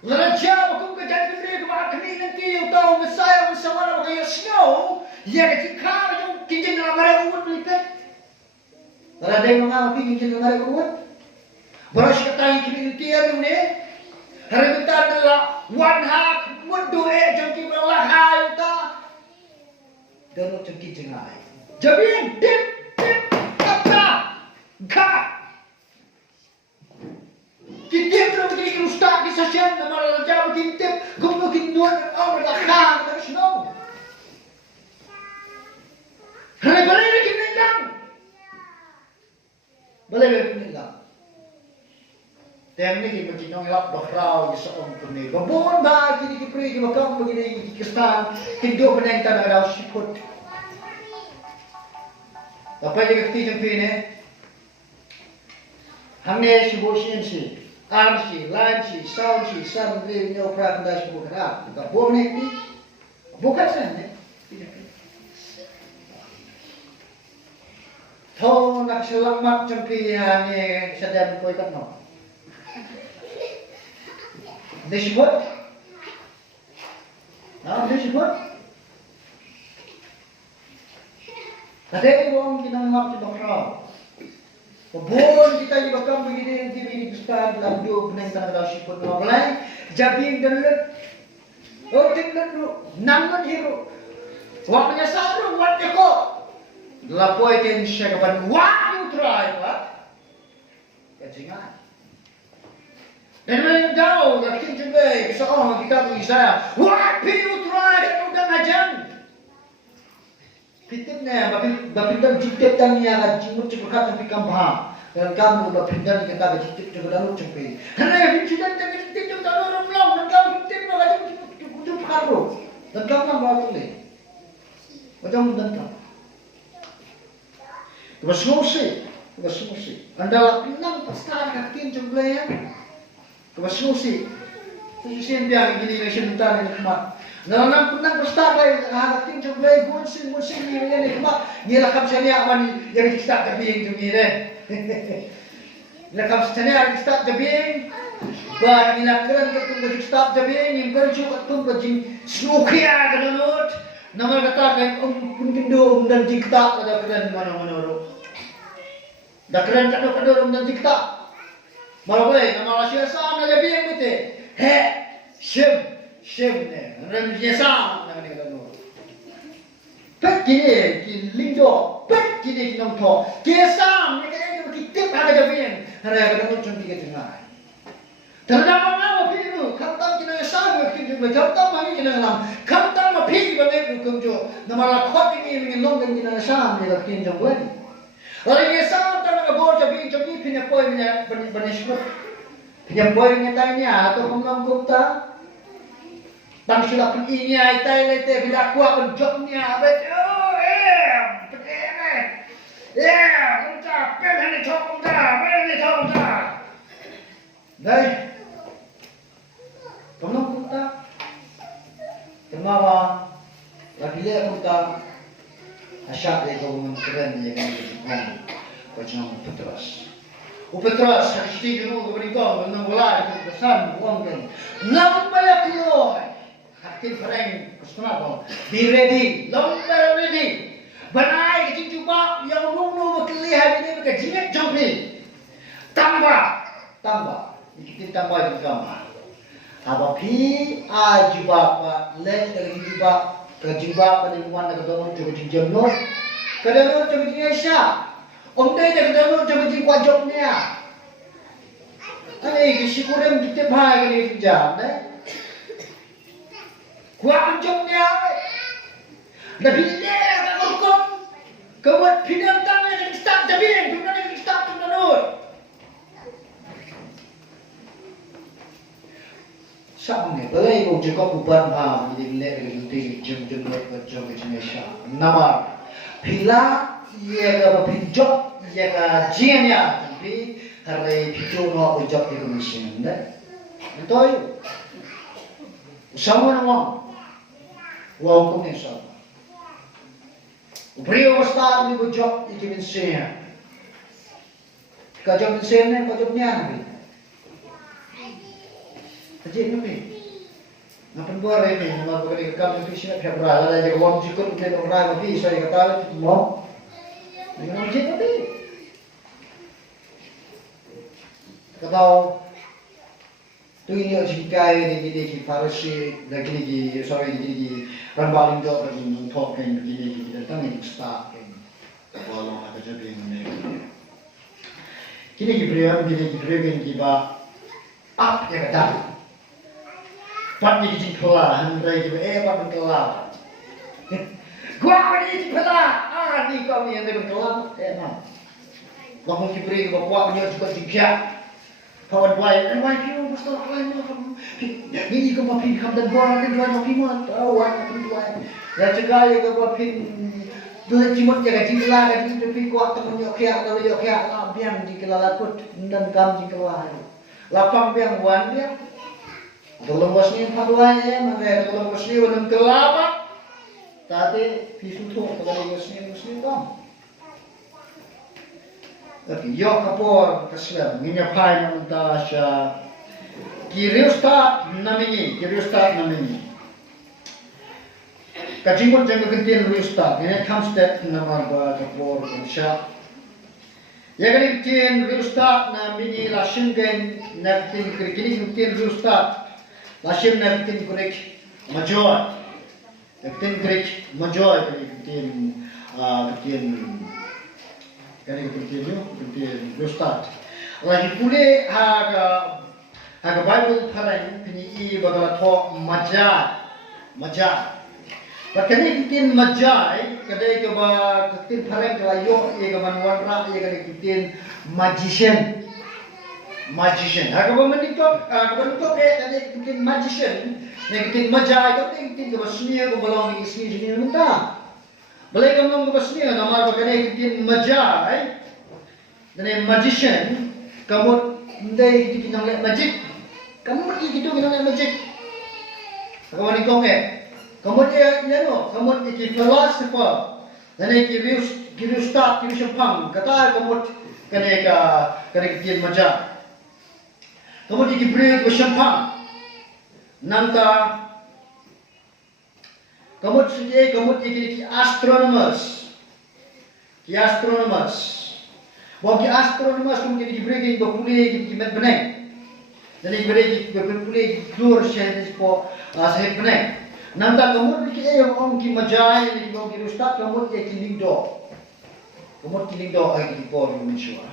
Lalu jauh aku kerja di rumah kini nanti tahu mesaya bersama orang yang snow. Ya ketika yang kincin dalam mereka umat mereka. Lalu ada yang mengalami kincin dalam mereka umat. Beras kata yang kini nanti ada ni. Hari kita adalah one half mudu jam di belakang kita. Dan jam kincin lain. Jadi dip apa? God. Kita perlu kita ustaz kita siapa nama raja kita, kamu kita nuan orang belakang terus no. Hari boleh kita nilang, boleh kita nilang. Tapi ni kita nong lap bakrau di seorang puni. Babon bagi kita pergi makam begini kita kestan, kita benang tanah dah siput. Apa yang kita jumpa ni? हमने शिवोशियन से आरसी लांची साउंची समरे न्यू प्रांदाश बुकरा का बोलने की बुकत से ने थो नक्सलमत चंपिया ने सदन कोई करनो देशभर ना देशभर कदे बोम की नमक की बकरा Bon kita ni bakam begini nanti begini besar dalam dua benang tanah dalam siput dua belai jabing dan lut oh tinggal lu nangan hiru waktunya sahru waktu ko lapoi ken syakapan what you try pak kajingan dan mana tahu dah kincin baik seorang kita bagi saya what you try dan udah ngajan Fitnya, bapin dan jikit dan yang jimut cepat tapi kampah dan kamu bapin dan kita jikit cepat lalu cepat. Karena yang jikit dan jikit itu tak orang long dan kamu jikit malah jimut karu dan kamu nak buat ni. Macam dentang. Kebasnusi. Andala pinang pastar kakin jumlah. Kebasnusi. Tujuan dia gini nation utara ni mak. Nalang pinang pastar lagi kakin jumlah gunsin ni ni mak. Ni lakap saya aman yang kita tapi yang jumlah. Lakap saya kita tapi bar inakran ketum kita tapi yang kerja ketum kerja snokia kedunut. Nama katakan pindo dan dikta ada keren mana-mana ro. Dah keren kado dan dikta. Malah boleh nama Asia sana jadi yang betul. He, shem ne. Rem jesa nama ni kado. Pek kini lindo, pek kini kinong to. Kesam ni kaya kita ada jadi yang. Hari kado cuma tiga tengah. Terdapat nama piru, kata kita sama kita kata mana kita nam, kata mana piru bagaimana kumjo, nama lakot ini mengelong kita sama kita kita jomboy. Orang ini sama tanpa bor jadi punya poin punya bernisbut, punya poin yang tanya atau pemlam kumta, tang sila pun ini aitai lete bila kuat penjoknya, betul kumta, pelan ni kumta, Dai. Kamu kumta. Kenapa? Lagi dia kumta. Asyak dia kau keren dia kan. Macam Petros. Petros hakiki dulu kau beritahu menang bola itu besar buang kan. Namun banyak kilo. Hakim Frank kenapa? Be ready, lomba ready. Banai kita cuba yang nunu berkelihat ini berkejinak jampi. Tambah. Kita tambah juga. Apa pi ajuba le ajuba kejuba penemuan kedono juga jenuh. Kedono juga jenisnya. Omdai kedono juga wajibnya. Ani syukuran kita bahagi ni jam deh. Kuat wajibnya. Lebih le hukum. Kemudian pinang tangan yang start jadi, pinang yang start tunanur. Sama ni, balai kau jika bukan ham, jadi lek lagi jam kerja macam nama. Bila ia kalau pinjok, ia kalau jianya, tapi hari pinjok nak pinjok di komisi ni, betul? Sama nama, wah hukum ni sama. Beliau start ni pinjok di komisi ni. Kerja komisi ni, kerja ni apa? Jadi ni, apa buat ini? Nama bagi kami tu sini pihak beral. Ada jaga wang jikut kita orang tapi saya kata itu mau. Dengan jikut ni, kata tu ini jika ini kita Farsi lagi ni, sorry ini rambalin dot lagi nonton ini kita tanya start ini. Kalau ada jadi ini, kini kita beri kita up ya kata. Pat ni kita kelah, hendak kita pat kelah. Gua ni kelah, ni kau ni yang kelah, nah. Lalu kita beri bawa punya juga juga. Kawan buai, buai kau mesti lain macam. Ini kau mampir kau dan buai ni buai mampir mana? Kawan mampir buai. Ya cakap kau mampir. Dua cimut jaga jingla, jadi tapi kau teman yokia, kalau yokia biang jingla lakut dan kam jingla. Lapang biang wan biang. Dalam wasni paduanya, mana dalam wasni dalam kelapa, tadi pisuto dalam wasni kam. Tapi yo kapor kasih, minyak pai nanti kiriustat namini. Kacimut jangan kentin riustat, ini kamstet nama kapor kasih. Ya kan kentin riustat namini lasingkan nanti kini kentin riustat. Lashim na kitin korek majoy, kitin korek majoy kitin rustat. Lagi pule haga Bible parang pini bagala to majai. Bakani kitin majai kadai ke ba kitin parang kelayo ye gaman wanra ye kadai kitin magician. Haga ba manitok, tadi kitin magician, kitin majai, kitin ke basmi ko balong ni ismi ni nunta. Balai kamu ngebasnya nama bagai kitin majai, dan magician, kamu ndai kitin nang magic, kamu pergi gitu nang magic. Kamu ni kongke, kamu dia no, kamu iki philosopher, dan iki kiri start kiri sempang, kata kamu kena kitin majai. Kamu iki break bersempang, nangta. Kamu sendiri, kamu iki astronomers. Ki astronomers. Bahawa ki astronomers kamu jadi breaking berpulih ki beneng. Jadi breaking berpulih keluar scientist po sahib beneng. Nanta kamu iki yang om ki majai ni kamu ki ustad kamu ki lingdo. Kamu ki lingdo ai ki po ni mensua.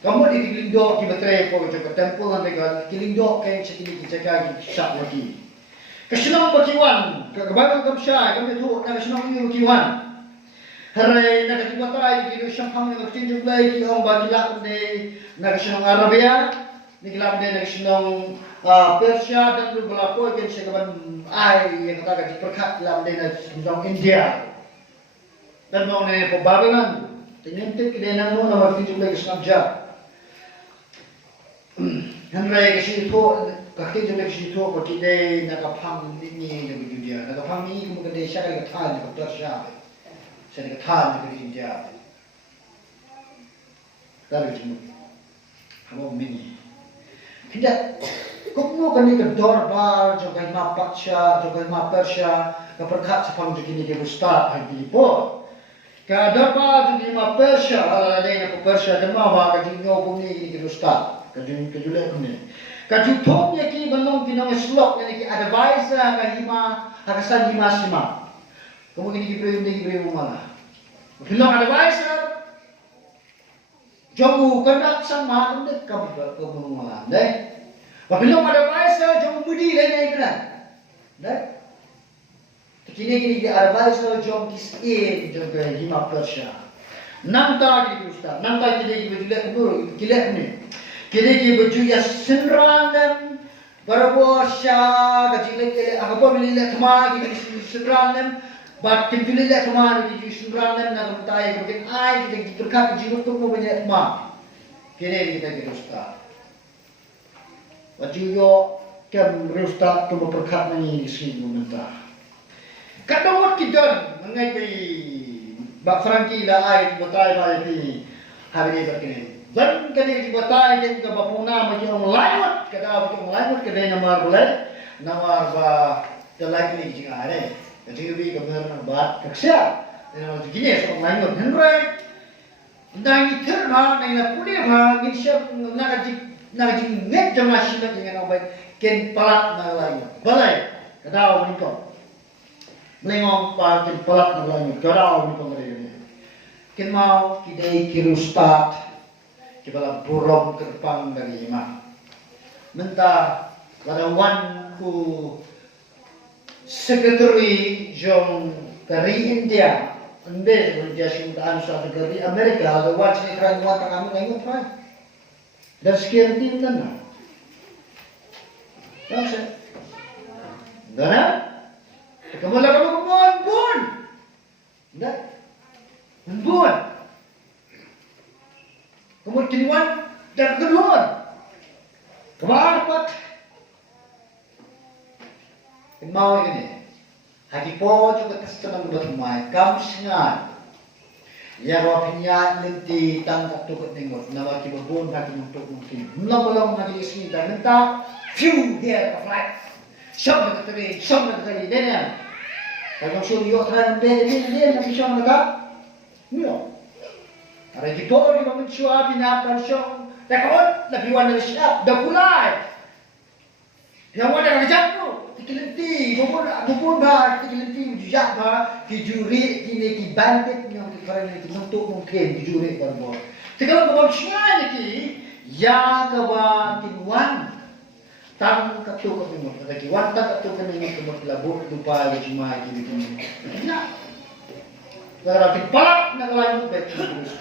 Kamu di lingdo ki betre po ke temple nanti ki lingdo kai sekili ki jaga ki syak lagi. Kesenang berkiwan, kebaru kamsya, kami tu nak kesenang ni berkiwan. Hari nak dibatai di Shanghai nak tinjuk lagi di orang bagilak ni nak kesenang Arabia, ni gelap ni nak kesenang Persia dan berlaku kan sekarang ai yang kata di perkat gelap ni nak kesenang India. Dan mau ni Babylon, tinjuk kita nak mau nak tinjuk lagi kesenang Jah. Hari kesenang kakek juga situ kau tidak nak kapang ini yang begitu dia, nak kapang ini kemudian dia cakap kata nak bersah, saya kata nak India, tapi cuma, kamu mini, tidak, kamu kan ini dorbar, juga ima Paksha, juga ima Persia, keperkat sepang juga ini dia ustad, hari ini pun, kalau dorbar juga ima Persia, kalau ada yang Persia, dia mahu kalau nyokong ini dia ustad, kejulah ini. Kajutongnya ki belum kinong slok yani ki advisor kahima hakasan hima sima. Kamu kini kibri mana? Belum advisor. Jomu kendak sama kendak kamu mana? Deh. Belum advisor jomu budi lain kan? Deh. Kini ki advisor jom kisin jom hima Persia. Nanta ki ustaz, nanta ki bujulek nur kilek ni. Kini ki baju ya senranam berbosya kecil apa bila thama ki senranam bat timpil le thama ki senranam na bentai mungkin ai ki berkat jiwa tu mo banyak thama kini kita ki rusta baju yo kem rusta tu berkat ni sini mentah kadang ki don mengai ki bak Frankie la ai botai ba ni hari ni berkini. Dan kini dibatai dan ke bapuna macam orang lain, kada macam orang lain kada namar boleh, namar ba telak ni jika ada, jadi lebih kebenar nambat kerja, dan macam gini orang lain henry, dan itu mah, dengan pulih mah, insya nak jadi net jamaah dengan orang baik, ken palat nak lain, balai, kada orang itu, melengong pa ken palat nak lain, kada orang itu mereka, ken mau kita kirustat. Kibala burung kerpang dari imam. Mentah pada wan ku secretary John dari India. Ande berjaya suntaan suatu dari Amerika. Ada wan sekran wan tak kami lagi apa? Dan sekian tim mana? Tahu saya? Dana? Kamu lakukan pun. Dah. Pun. Kemudian dan kedua, keempat, mau ini, hati po juga tersenang bermain, kamu senang, ya rohnya nanti tangkap tukut tengok, nama kita pun hati untuk mungkin, belum lagi sini dan minta few here of life, some kali, dene, kalau suruh orang dene, nanti siapa nak, no. Ada di bawah di bawah cuaca binatang syok, takut lebih warna siap, dah mulai. Yang mana kerja tu, tikilenti, bubur bah, tikilenti jujak bah, kijuri ini kibandit yang dikarang ini untuk mungkin kijuri berbor. Kalau bawah cuaca ni, ya kawan tinuan, tang katu kau ada kiwan tang katu kau kemur labur lupa cuma gitu. Ya. Kalau dipalak nak lain baik terus.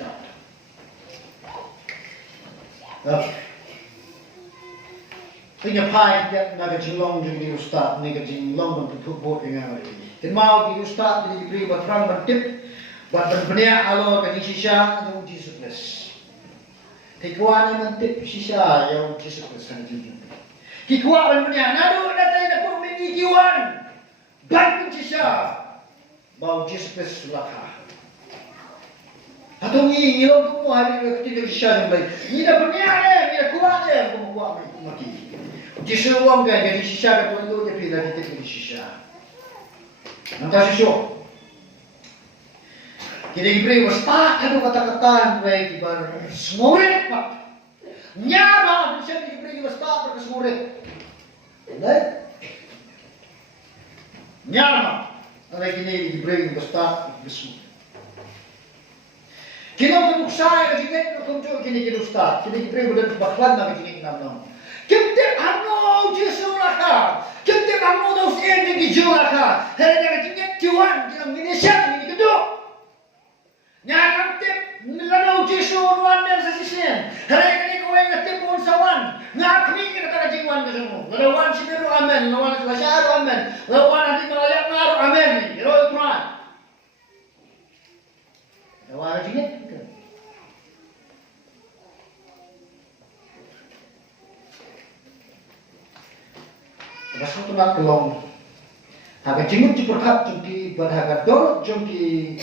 Tiga pai kita naga jilong jadi ustad, naga jilong untuk football dengan hari ini. Tenmau di ustad jadi beri berperang bertip, berbenah alo kaji sisa yang Jesus Kristus. Kikuan yang mentip sisa yang Jesus Kristus kan jadi. Kikuan berbenah, nado natai dapat mengi kiwan, bantu sisa, bau Jesus Kristus lakah. Atau ni ilong kamu hari ini tidak sisa yang baik. Ni dah berbenah ni, ni dah kuat ni, kamu kuat mati. Disuruh kan jadi sisa ke tuan tu dia pilih kita jadi sisa. Nanti susu. Kita diberi waspada kalau kata-kata yang baik ibar semurid pak. Nyama bisa diberi waspada ke semurid. Baik. Nyama. Kalau kini diberi waspada ke semurid. Kita berusaha kita untuk kini kita ustaz. Kita diberi budak baklan nak kini enam. Kita anu Yesus laka, kita anu dos ini dijulaka. Hari ini kita Tuhan kita Indonesia ini kedua. Nyakam tip lalu Yesus wan dan sesisian. Hari ini kau yang tip pun sawan. Ngakni kita tak jiwan kesemua. Lalu wan sibiru amen, lawan selesai amen, lawan nanti melayak naru amen. Roy Quran. Lawan lagi ni. Rasul tu nak kelong. Agak jenguk diperkat jengki berharga dorot jengki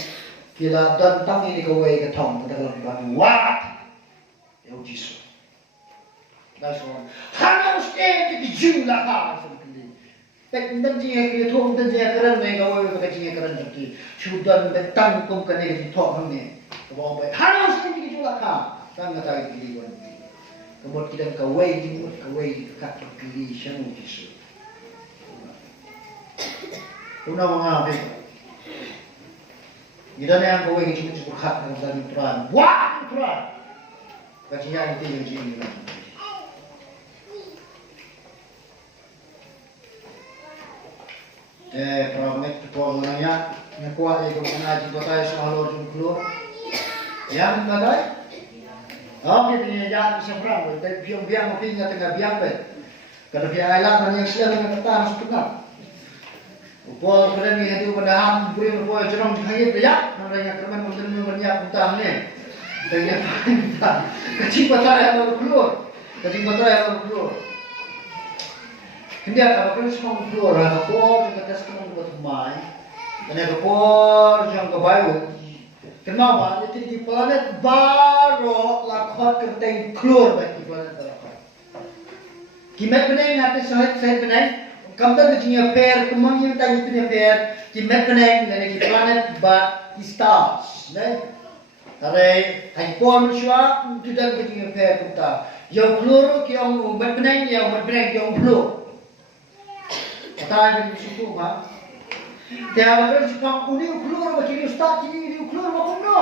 kila dan tangi ni kawai ke tong pada dalam wat. Ya Yesus. That's all. Hana usai di jumlah kah seperti. Tak nanti yang kita tong nanti yang kerana ni kawai kita jengki kerana jengki. Sudah datang kum kena di tong ni. Kau baik. Hana usai di jumlah kah. Sangat tak dilihat. Kemudian kita kawai jenguk kawai kat kiri syamu Yesus. Una mga abig. Gila na yang kawai kita cukup hak dalam dalam Quran. Wah Quran. Kajian itu yang jadi. Pramit ko nanya nakuha ito mengaji ko tayo sa halor yung keluar. Yang bagay. Okay, piniyayaan sa Pram. Biang pingat tengah biang bet. Kalau dia ailang yang sila dengan kata masuk tengah. Upol pada ni hadu pada ham beri upol cerong kaya dia namanya kerman mungkin banyak utang ni. Dan utang. Kecil patah yang keluar. Kecil patah yang keluar. Hindi apa kalau semua keluar ada por yang atas semua buat mai. Dan ada por yang ke bayu. Kenapa? Jadi di planet baru lakot kertai keluar bagi planet lakot. Kimat benar nanti saya benar. Kamta kejinya pair, kemang yang tadi punya pair, kimat benar dengan planet ba stars, ne? Tapi hai pom shwa tidak kejinya pair kita. Yang keluar yang umat benar yang keluar. Kata yang situ ba. Dia akan cakap uni keluar macam ni start ini keluar macam no.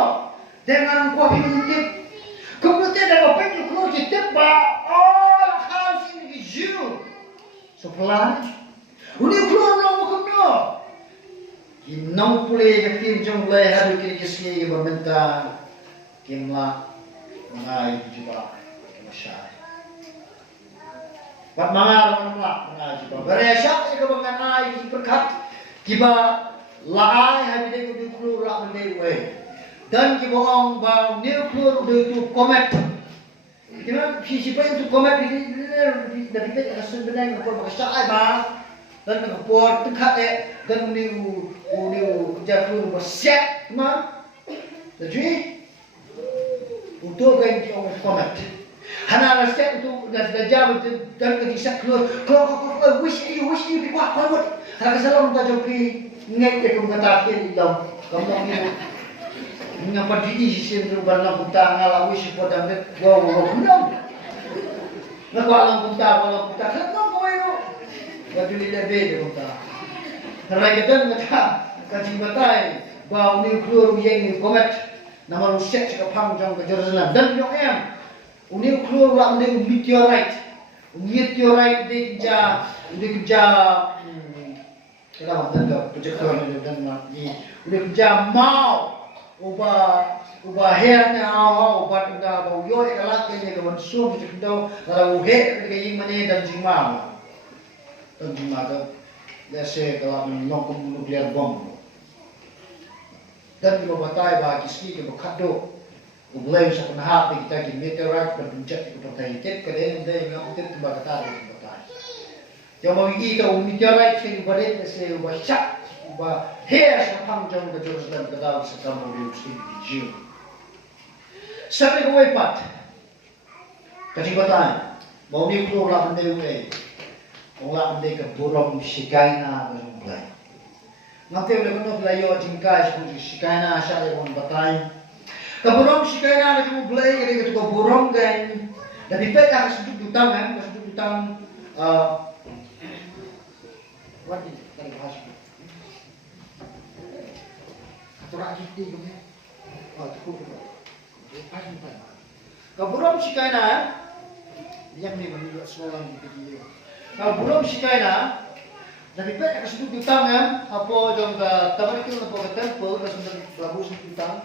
Dengan kau hidup, kemudian dengan apa yang keluar kita ba all house in the Jew. So pelan. Uni keluar macam no. Inang pulih ketim jom leh hadu kiri kisli berminta kimla mengai juga kemasai. Bat mangar mengai juga. Beresyak ke mengai berkat kiba laai habis itu keluar lah mendewe. Dan kiba orang bau new keluar itu komet. Kena siapa itu komet ini dari kita sebenarnya kalau bersai bah. Dan mengapor dekat dan meniru jatuh bersiap, mana? Jadi untuk yang orang komat, hana bersiap untuk dah jawab dan ketika keluar wish you kuat kuat. Hana kesalam tak jauh ingat ke kata akhir dalam kamu ni ngapa didi sisi berubah kita ngalah wish pada met wow belum. Nak alam kita kenapa kau itu? Wajib lebih dia kata. Kerana kita kata kaji batai bahawa ni keluar yang komet nama rusak cakap panjang ke Jerusalem dan yang ni keluar lah ni meteorite dia kerja kenapa tak projector ni dan ni dia kerja mau uba hernya uba tengah bau yo kalak ini kawan suam itu kita kalau uhe kita yang mana dan jima tu dese kalau menyokum nuklear bom dan kita batai bagi ski kita kado ublay sa panahap kita ki meteorite berpuncat kita batai tet kalian dai ngam tet bagai kita batai yang mau kita meteorite sing baret dese uba syak uba her sa pangjong ke Jerusalem ke dalam sekam mau sing jiu sampai ke wepat kasi batai mau ni pro la bende we ong bende ke burong sikaina berumplai nanti udah kena belajar jingkai seperti sikaina asal yang batai ke burong sikaina ada cuma belai jadi ke burong dan lebih baik akan sedut dutang kan sedut dutang what is that bahasa aturan kita ni cukup pas ni pas ke burong sikaina yang ni menurut sekolah di video ke burong sikaina lebih baik akan sedut dutang kan apa jom ke tabar itu nak ke temple ke sebenarnya bagus dutang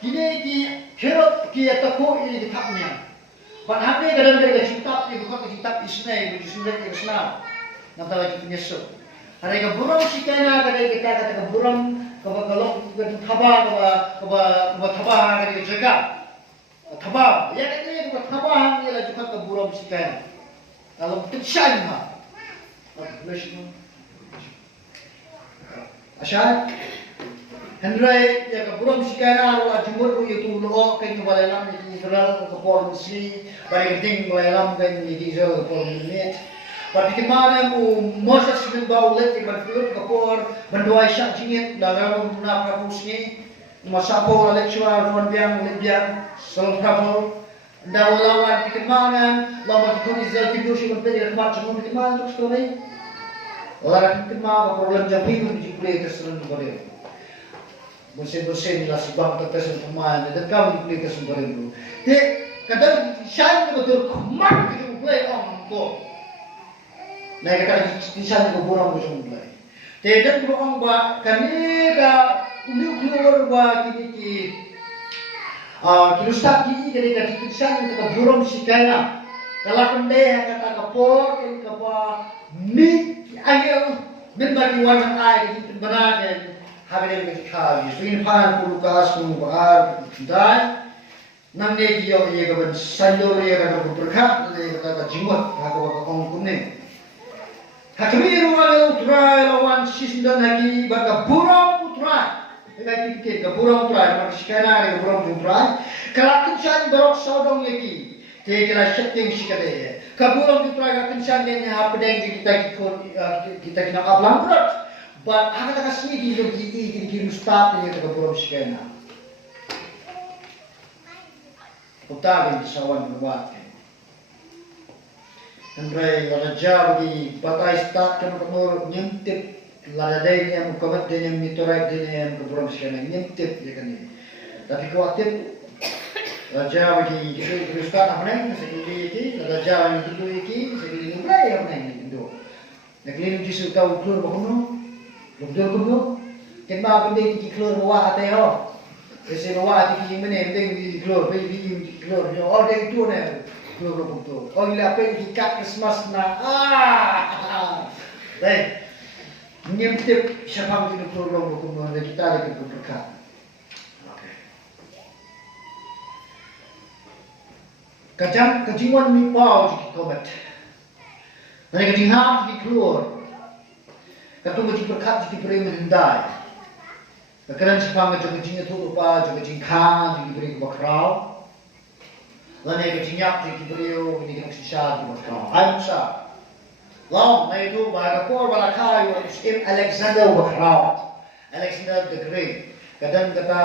kini ki kerap ki atako ini kitabnya. Pan hari kadang mereka kitab ini bukan kitab Ismail, Ismail Islam. Nanti lagi penyesal. Hari ke burung sikana kadang kita kata ke burung kalau kita thaba kadang jaga thaba. Ya kadang kita thaba hang ni lah juga ke burung sikana. Kalau tersian ha. Asyad. Hendrai ya ke burung sikana lo ajumur itu lo kan balalam di Israel ke por musli bari ding balalam kan di Israel ke por minit tapi kemana mu Moses bin Baulet di berfluk ke por bendoai syak jingit dalam guna pramusni masapo lecturer non biang lebiang sel prabu daulawan di kemana lama di Israel di Yosua berpedi khmat cuma di kemana terus kali lara di kemana problem jamin di jupre keseluruhan boleh bersih-bersih lah sebab terkesan pemain dan kami boleh kesembuhan itu. Jadi kadang saya betul kemak kita boleh orang tu. Nah kadang saya juga burang betul boleh. Jadi dan orang buat kami dah keluar buat kini kita start kini kita saya untuk burang sikana. Kalau kendai kata kapor ini kapor ni ayam membagi warna air itu benar dan habis itu kita ini pan pulukas pulubar dan nanti dia ini kawan sayur dia kan berkat dia kata jimut aku kong kuning. Hakimi rumah utrai lawan sistem lagi baga burung utrai. Lagi kita burung utrai macam sekarang ada burung utrai. Kalau kita berok sodong lagi, dia jelas setting sikade. Kaburung utrai kalau kita ni apa yang kita kena ablang berat. But akan tak kasih di start ni kita berbuat sekian. Utara di sawan berbuat. Andai raja bagi batai start kan penur nyentip ladai yang mukamat dan yang mitorai dan yang berbuat sekian nyentip je kan ni. Tapi kuatip raja bagi kita start apa ni? Sekali raja yang itu sekali mulai apa ni itu. Nak lihat jisu tahu keluar bahuno. Betul kenapa benda ini keluar bawah hati ho? Ese bawah hati mana benda ini keluar, benda ini keluar. Oh dia itu ni keluar betul. Oh ini apa yang ikat Christmas na? Baik. Nyempit siapa yang keluar betul mana kita ada berkat. Okay. Kajian ni pau jadi tobat. Mereka jihad jadi keluar. Katu macam berkat jadi beri mendai. Kerana sepang macam kecingnya tu lupa, macam kecing kang jadi beri bakrau. Lain kecing yak jadi beri ini kena sisa di bakrau. Ayam sah. Lalu mai itu bahagia por balakai Im Alexander bakrau. Alexander the Great. Kadang kata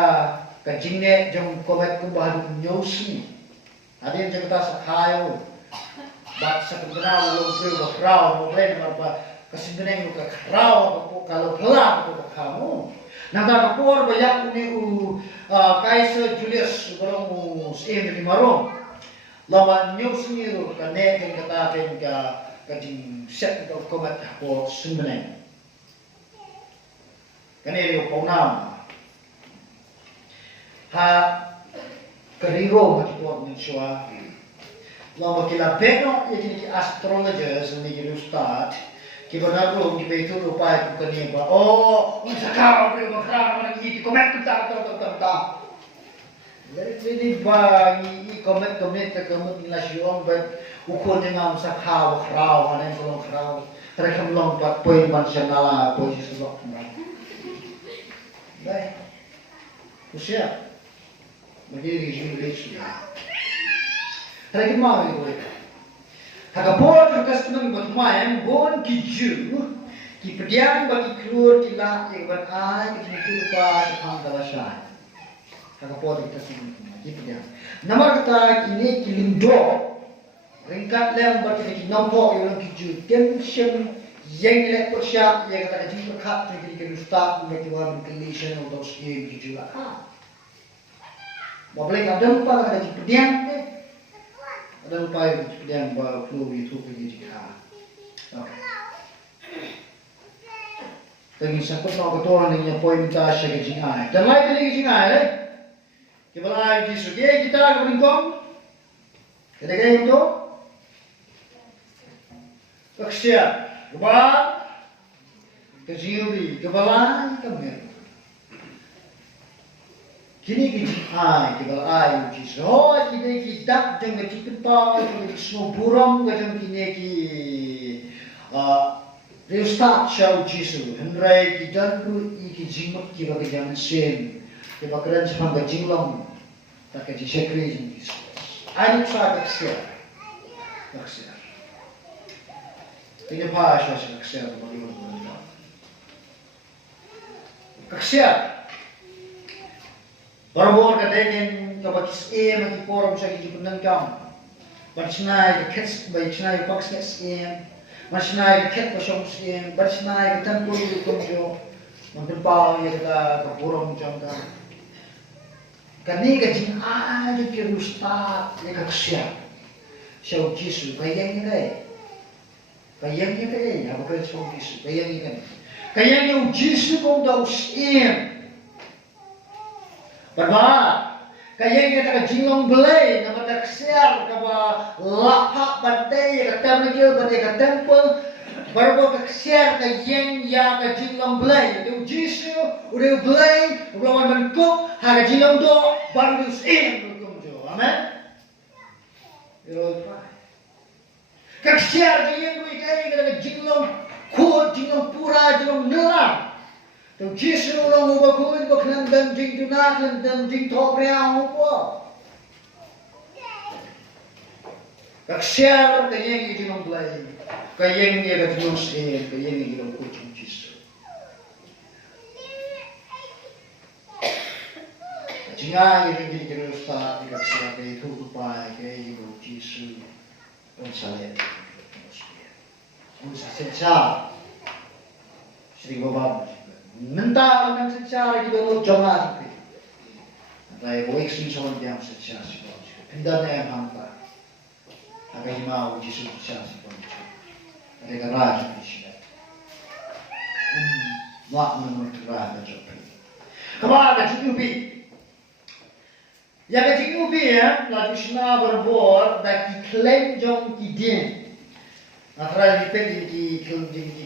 kecingnya jom komet kumbah nyosi. Ada yang kata sakayo. Bak sebenarnya lalu beri bakrau, boleh apa? Kesimpulan muka kerau kalau pelan muka kamu. Nanti kapur banyak ni Kaiser Julius belum sein di marong. Lawan news ni tu kan yang kata kajing set of komat kapur sebenarnya. Kan ini pernah. ha kariro matipot ng siya. Lama kila beno yakin ki astrologers ni ki start ki banaro ki betu rupai ku kani ba oh sakao ko makra man ki comment ta. Jadi ba ni comment ta comment nila siong ba ukon ngam sakao krao anen ko krao terekam long pat poin man sanala posisi lok na. Baik. Usia. Begini jumlah Tadi mau itu. Kalau boleh terus dengan bermain, bon kiju, kipedian bagi keluar tidak ikan ay, kita lupa kita dalasai. Kalau boleh terus dengan kipedian. Nama kata ini kilindo, ringkat lem bagi nombor yang kiju, tension yang lekor siap, yang kata kaju berkat, jadi kita start dengan condition untuk skim kiju lah. Boleh ada lupa kata kipedian. Ada upaya yang perlu itu jika. Tapi sakut nak ketua ni poin kita sebagai jingai. Dan lain lagi jingai, kita lain di segi kita keringkong. Kita kaya itu. Keksiap, kebal, kejiubi, kebalan, kemer. Kini kijai, kibal ayu kiso, kini kidak jangan dikepal, jangan disnoburam, jangan kini ki reustak shau jisu, henrai kidan ku iki jimut kiba kejangan sen, kiba keren sampai jinglong, tak kaji sekri jisu. Ayu try keksiap. Ini apa asal keksiap bagaimana? Keksiap. Baru kadang kabakis mati forum saya di penangkam. Bersenai kets, bersenai paksa bersenai ket kosong bersenai tempur di kunjo, mentempau ya kita forum jangka. Kani kajin ada kirusta ya kaksia. Saya jisu kayaknya apa kerja saya jisu kayaknya jisu kau dah usia. Berba, kaya kita jinglong belai, nama tak siar, kaba lapak bantai, kata mereka bantai kata temple, baru kita siar kaya ya jinglong belai, itu jisu, udah belai, belum bentuk, harga jinglong do, baru diusin, amen. Kaksiar kaya kita jinglong kuat, jinglong pura, jinglong nelam. Tu jisu orang ubah kulit bukan dan jing tunat dan jing top reang apa. Kaksiar kaya yang kita membelai, kaya yang kita jumpa, kaya yang kita kucing jisu. Jangan yang kita ustaz kaksiar kaya itu upaya kaya yang jisu unsalet. Unsasensal. Sri Bapa. Mentah orang secara kita lo jangan itu. Tapi boleh sih soal dia secara sih. Pindah yang hampa. Agak mau jisu secara sih. Ada kerja di sini. Mak menurut kerja jopi. Kemana jiupi? Ya jiupi ya. Lalu sena berbor dan klaim jom kidin. After depend di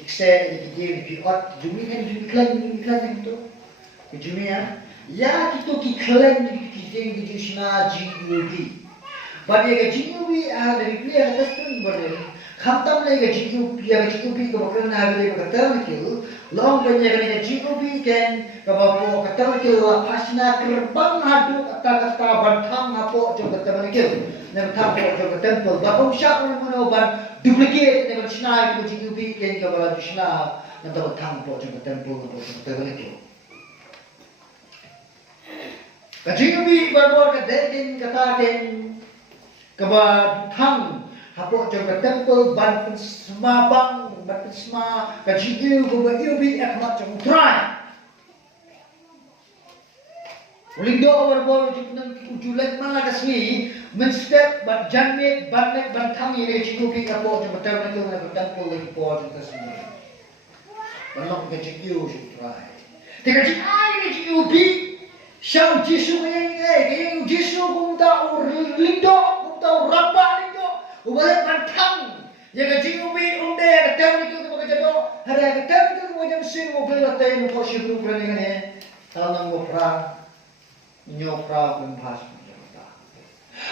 kse di ot jumi kan jumi klan itu jumi ya kita klan di sna GUP but ya GUP ada di pihak atas tu boleh khatam lagi GUP ya GUP ko bukan ada di kata itu long banyak kan GUP kan kalau kata itu pasna kerbang hadu kata bantang apa coba kata mereka nak tahu coba temple bapak siapa yang mana duplicate dengan China itu GUP yang kalau di China nanti bertang po jumpa temple po jumpa temple. GUP berbor ke dekin katakan kebatang hapo jumpa temple ban semabang ban semah GUP GUP akhmat jumpa try. Ulindo berbor jumpa ujulat mana kasih menstep ban janmet ban bantang ini GUP hapo jumpa temple lagi po jumpa semua. Belum ke GUP try. Tiga ini GUP Siang Yesus yang Yesus cũng tao linh đó cũng tao rabba linh đó cũng balik pantang ya cái chính ubi đây cái tem itu cái jadi hari cái tem itu mau jam sing mau beli latte mau kau siap lu beli ni tao nang mau nyopra pun pas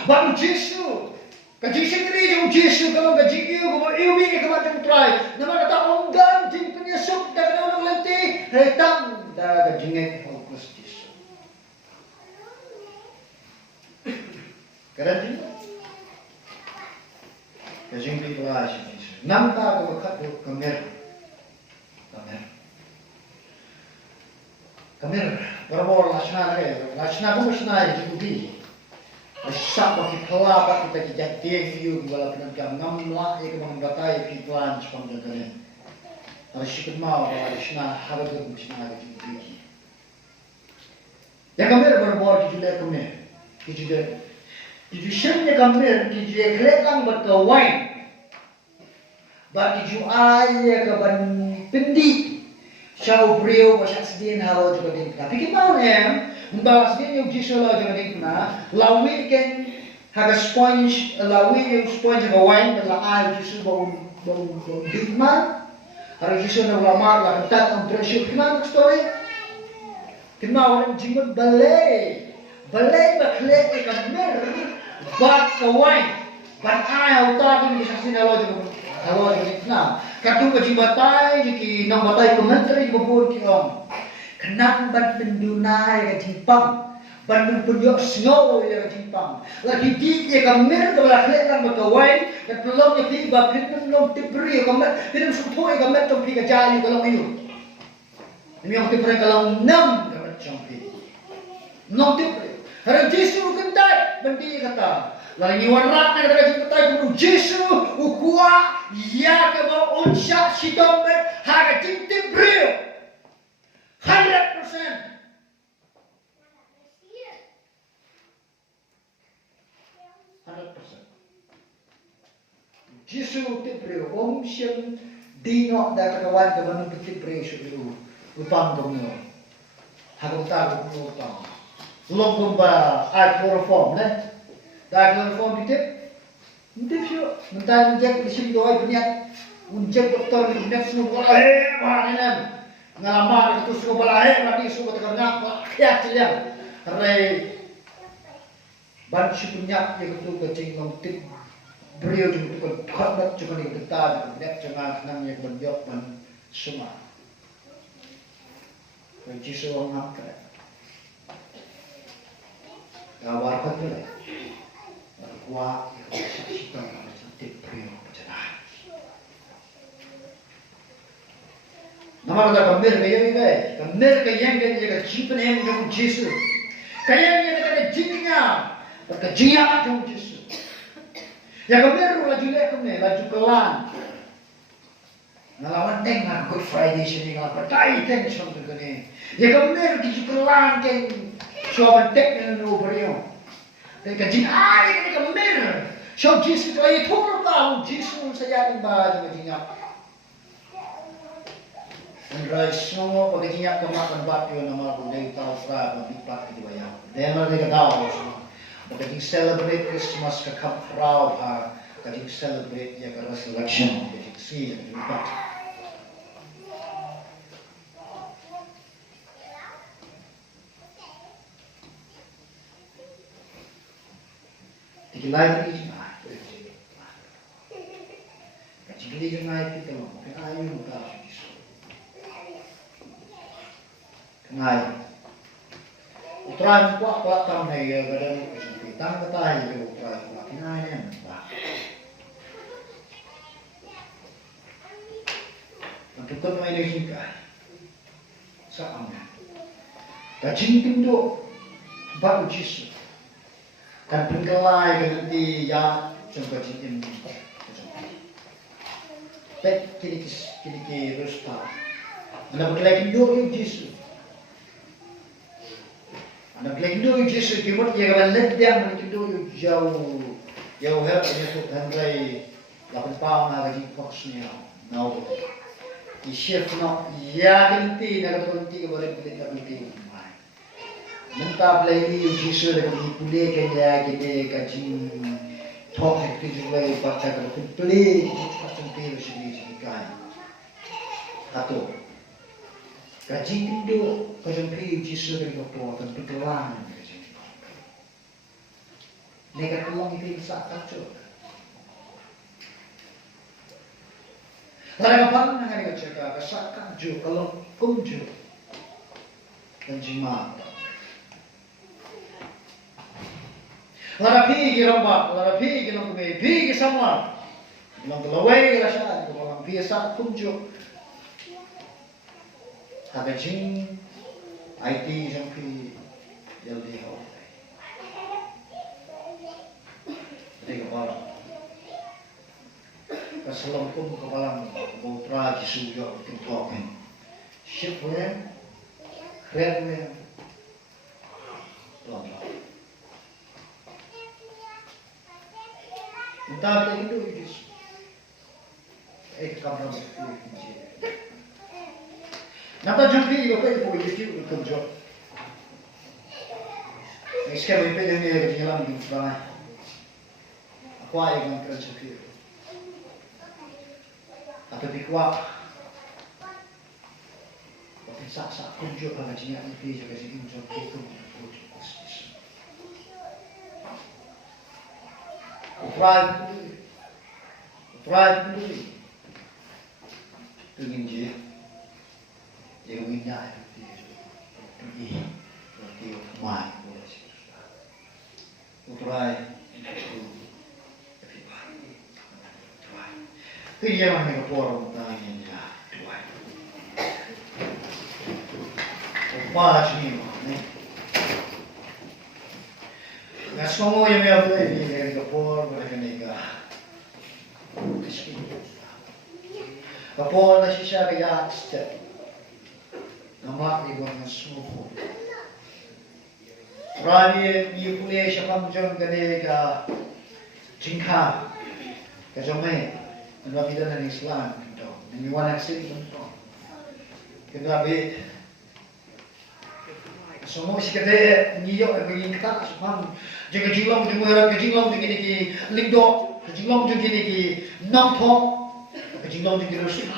baru Yesus cái Yesus ini yang Yesus kalau cái Yesus kalau ubi cái macam try nama kata onggan jing penyesuk dah orang lenti retang dah cái jingek fokus Kerana Kajing pipla asyik nampak kalau kat kamer berbor lasna pun lasna itu di asap bagi pelapa kita dijadikan view bala penangkap namlah ia kemang batai piplan sepang jangkauan harus ikut mau kalau lasna harus ikut lasna itu di ya kamer berbor kita Kiju siyempre kamir, kiju eklet lang ba't ka wine? Ba't kiju ay ka ban pindi? Siya ubriyo, siya sdiin halo juga din ka. Pikit mo na bawas din yung jiso lo juga din na, lawi ken haga sponge, lawi yung sponge ka wine, ba't ay jiso bang digman? Harap jiso na lamar, lakantat ang presyo. Kinang story? Kinang jingod balay baklet kamir. Bat kawan, bat ayah utar ni saksi halo juga na. Katu kaji batai jiki nang batai komentari bubur kiom. Kenang bat mendunai kajipang, bat menpunjok snow ya kajipang. Lagi di ya kamir kalau kelihatan berkawan, dan pelong ya pi bat kita pelong tibri kamir, kita sumpoi kamir tompi kajali kalau itu. Ini yang tibri kalau 6 kamir tompi, 6 tibri. Hari Yesus kentai, bendi kata. Lagi warna nak kata kentai guru Yesus ukua ya ke bawah unsya sidombe harga cintim brio 100%. Yesus tibrio siang dino dah kawan kawan tibrio sudah utang dongno. Harga utang. Longkong ba chloroform ne? Da chloroform ditip siyo. Mentang injek isim doai penyat. Unjek doktor ni penyat semua mana nem. Ngalamar itu semua balahe lagi semua terkenal. Ya ciliang. Rai ban si penyat yang itu kecing ngomtip. Beliau juga khotbat cuma ni detar penyat cuma nang yang berjok ban semua. Kunci suang ngakre. Gawar kot tu lah. Kuat, kita macam tibrio berjalan. Nama kita kamir kaya ni kaya. Kamir kaya yang kita jipen yang jom Yesus. Kaya yang kita jinya, kita jinya jom Yesus. Ya kamir laju lekum ni, laju kelan. Ngalawan tengah Good Friday sini ngalawan percaya tension tu ni. Ya kamir laju kelan kan. Siapa tek dengan beliau? Mereka jinai mereka mer. Siapa Yesus kalau itu tahu Yesus saja yang baca jinyak. Andai semua pakai jinyak kemakan batu nama budaya tahu serap dipat itu banyak. Dan mereka tahu semua. Mereka celebrate Christmas ke kampau, mereka celebrate ya ke resurrection, mereka sih dipat. Lagi Kacik kenai kita mau kenai muka kenai uteran kuat tam ni ya kadang kita kata ya uteran kenai ni muka untuk kau main ni juga sama kacing tu baru Yesus kan pengkelai kan nanti ya coba cincin tak kiri rusta anda berlagi dua Yesus anda berlagi dua Yesus timur dia kan ledang berlagi dua jauh hebat itu handai 8 tahun lagi fokusnya now di shift no ya ganti nak ganti ke boleh kita ganti Mentah play ni uji sudah kami pulih kerja kini kaji talk activity juga baca kalau play macam tu sini kan atau kaji itu kaji play uji sudah kami buat dan berkelan negara kelang itu bisa kacau. Lalu apa nak hari kerja kesakan ju kalau kumju dan jima. Lalu pergi romba, lalu pergi nak pergi sama, nak lawai rasa, kalau biasa kumju. Ada jing IT jampi jadi hal. Jadi apa? Keselam pun kepala mutra disuruh kentokan. Shipware, redware, lama. Entah apa itu is. Kamera berfilm. Nada jampi eu pego por isso o conjunto. Escreve pelo meio de lá no trabalho. Qual é o grande desafio? Atau bikuak, tapi sak kunjuk kalau jinak lebih juga sih kunjuk itu kunjuk bisnis. Uprai dulu, ingin je, yang minyak itu pergi mai boleh sih. Uprai Dia mana keporong tanya dua. Apa sih ni? Semua yang ada di negara kepor mereka negara. Kepor nasi syariah step. Nama ibu semua. Rani ibunya siapa macam negara jingka, kejamai. Nabi dan Islam gitu. Ini one accident gitu. Kita ambil semua sikit ni yo bagi kita semua. Jangan jilam dengan jilam dengan ini lindo, jilam dengan ini nampak, jilam dengan rusi.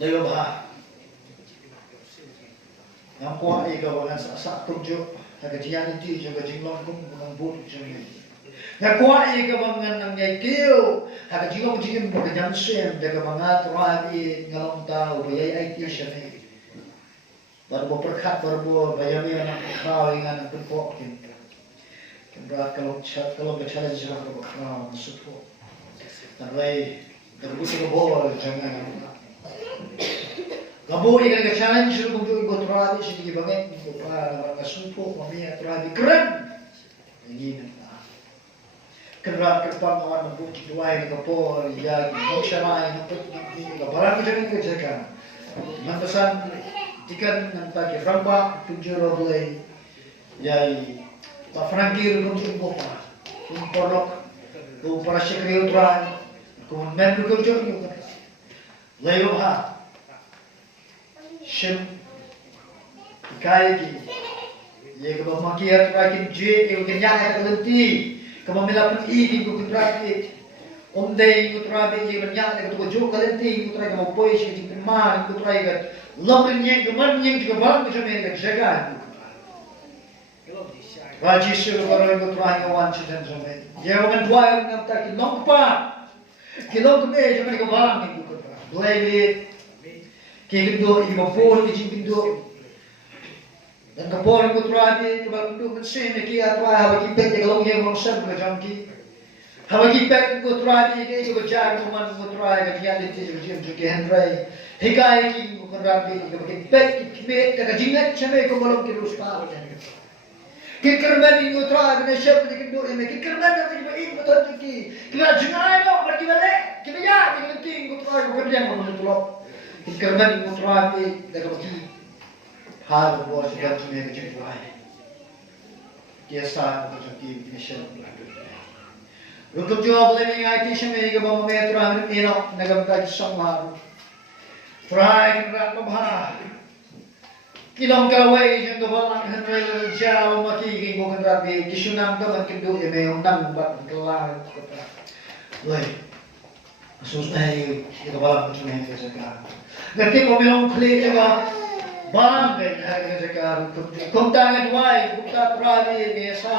Lalu bah, yang kuat ini kalau sak kunjuk, agak jian itu juga jilam pun bukan buat macam ni. Nak kuat ia kebangan nang nyekil, hak jiwa mungkin bukan jamsen, jaga bangat rabi ngalam tahu, bayai itu sini. Baru berkat baru bayami anak kau ingat nak berkok kita. Kita kalau bercakap jangan berkau support. Tapi terus kebol jangan. Kebol ini kan challenge untuk ikut rabi sedikit banget, para support kami rabi keren. Ini. Kerap kerap awak nampak dua ini kapal, ya, macam nampak ni, barang macam ni kerjakan. Mantasan jika nampak rampak tujuh boleh, ya, tak Frankir untuk buka, porok, para sekretari utara, kemudian kerja juga. Lalu shem, kaya ki, ya kalau makiat rakin jet, yang kenyang ada lenti. Kamu melakukan ini untuk terapi, ondai untuk terapi yang banyak, untuk jual kalenting, untuk terapi kamu pois, untuk kemana, untuk terapi kan, lamanya kemana juga barang macam ni kan jaga. Wajib suruh orang untuk terapi kawan sedang sampai. Dia orang dua yang nampak kilompa, kilompa macam ni barang itu kan. Dua ini, kira itu pun itu. Dan kapor yang terapi, kalau itu mesin kia tu, haba kipet kalau yang orang ሰብ macam ki, haba kipet yang terapi, kia itu berjalan teman terapi, kia itu juga Henry, hikai ki terapi, kalau kipet kalau jingat cemai kalau belum kirus par, kikirman yang terapi, nasib yang kedua ini, kikirman yang kedua ini betul ki, kita jengai no, pergi balik, kita ya, kita tinggal terapi, kerja yang betul, kikirman yang terapi, kalau ki hal buat segala macam kejujuran. Dia start macam ni mission. Rukun jawab boleh ni IT semua yang bawa metro hari ini nak kaji sama. Try kerana bah. kilong kalaway yung gabalang hanrel siya o makiking mo kan rabi kisunang daman kindu ya may unang bat kelar kota. Woi, susah yung gabalang kisunang sa ka. Ngerti mo bilong klik juga bang kaya sa ka. Kung tangan wai buka rabi biasa.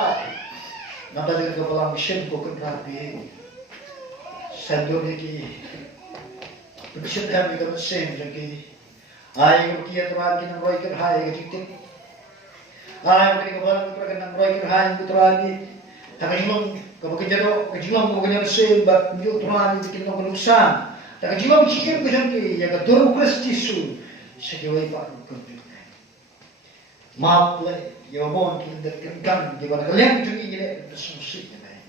Nada yung gabalang shin ko kan rabi. Sando ki. Bikin kami kan sen lagi. Ay ko kiya trabi ng roy kan hay gatik. Ay ko gabalang trabi ng roy kan hay ko trabi. Takajimong kajimong mo ganyan sen ba yo trabi bikin ng luksan. Takajimong chicken ko jangi ya ga duru kristisu. Sekiway pa ko. Maple yo bon kin der kan di bana lem jungi gile susi ne.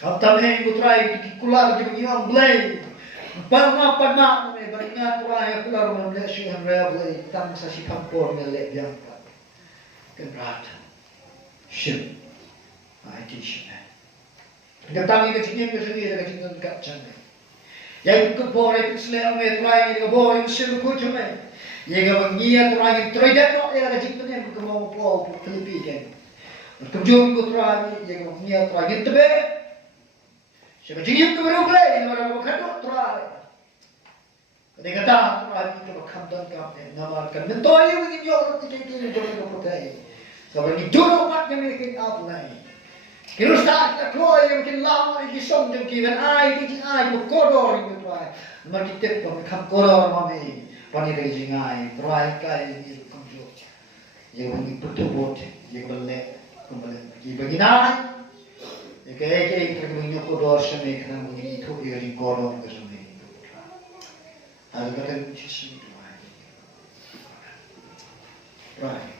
Kaptame ko trabi kular di bang blay. Parma me baringa kuaya kular mo le shi han reble tam sa si kampor me le biang pa. Kebrat. Shim. Ai ti shi ne. Ngatang ke chini ke sini ke chini ka chan ne. Yang ku bore kisle me trai ke bore sim ku chume. Ye ga bangia trai ke trai da no ya ke chini ne ku mo po Filipi ke. Ku jom ku trai ye ga bangia trai ke tebe. Siapa jingin tu baru play, nama nama kado try. Ketika dah try kita berkamdan kampen, nama kan mentoi begini orang tidak ini jodoh pakai. Sebab ini jodoh patnya mereka outline. Kita start kita keluar yang mungkin lama ini som jam kian ai di ai berkodor ini try. Nama kita pun kam kodor mami, pani dari jingai try kai ini kamjo. Yang ini betul betul, yang boleh kembali bagi nai. Kaya terkini kodor seni kena mungkin itu dia di kodor ke seni. Ada kata sisi itu. Right.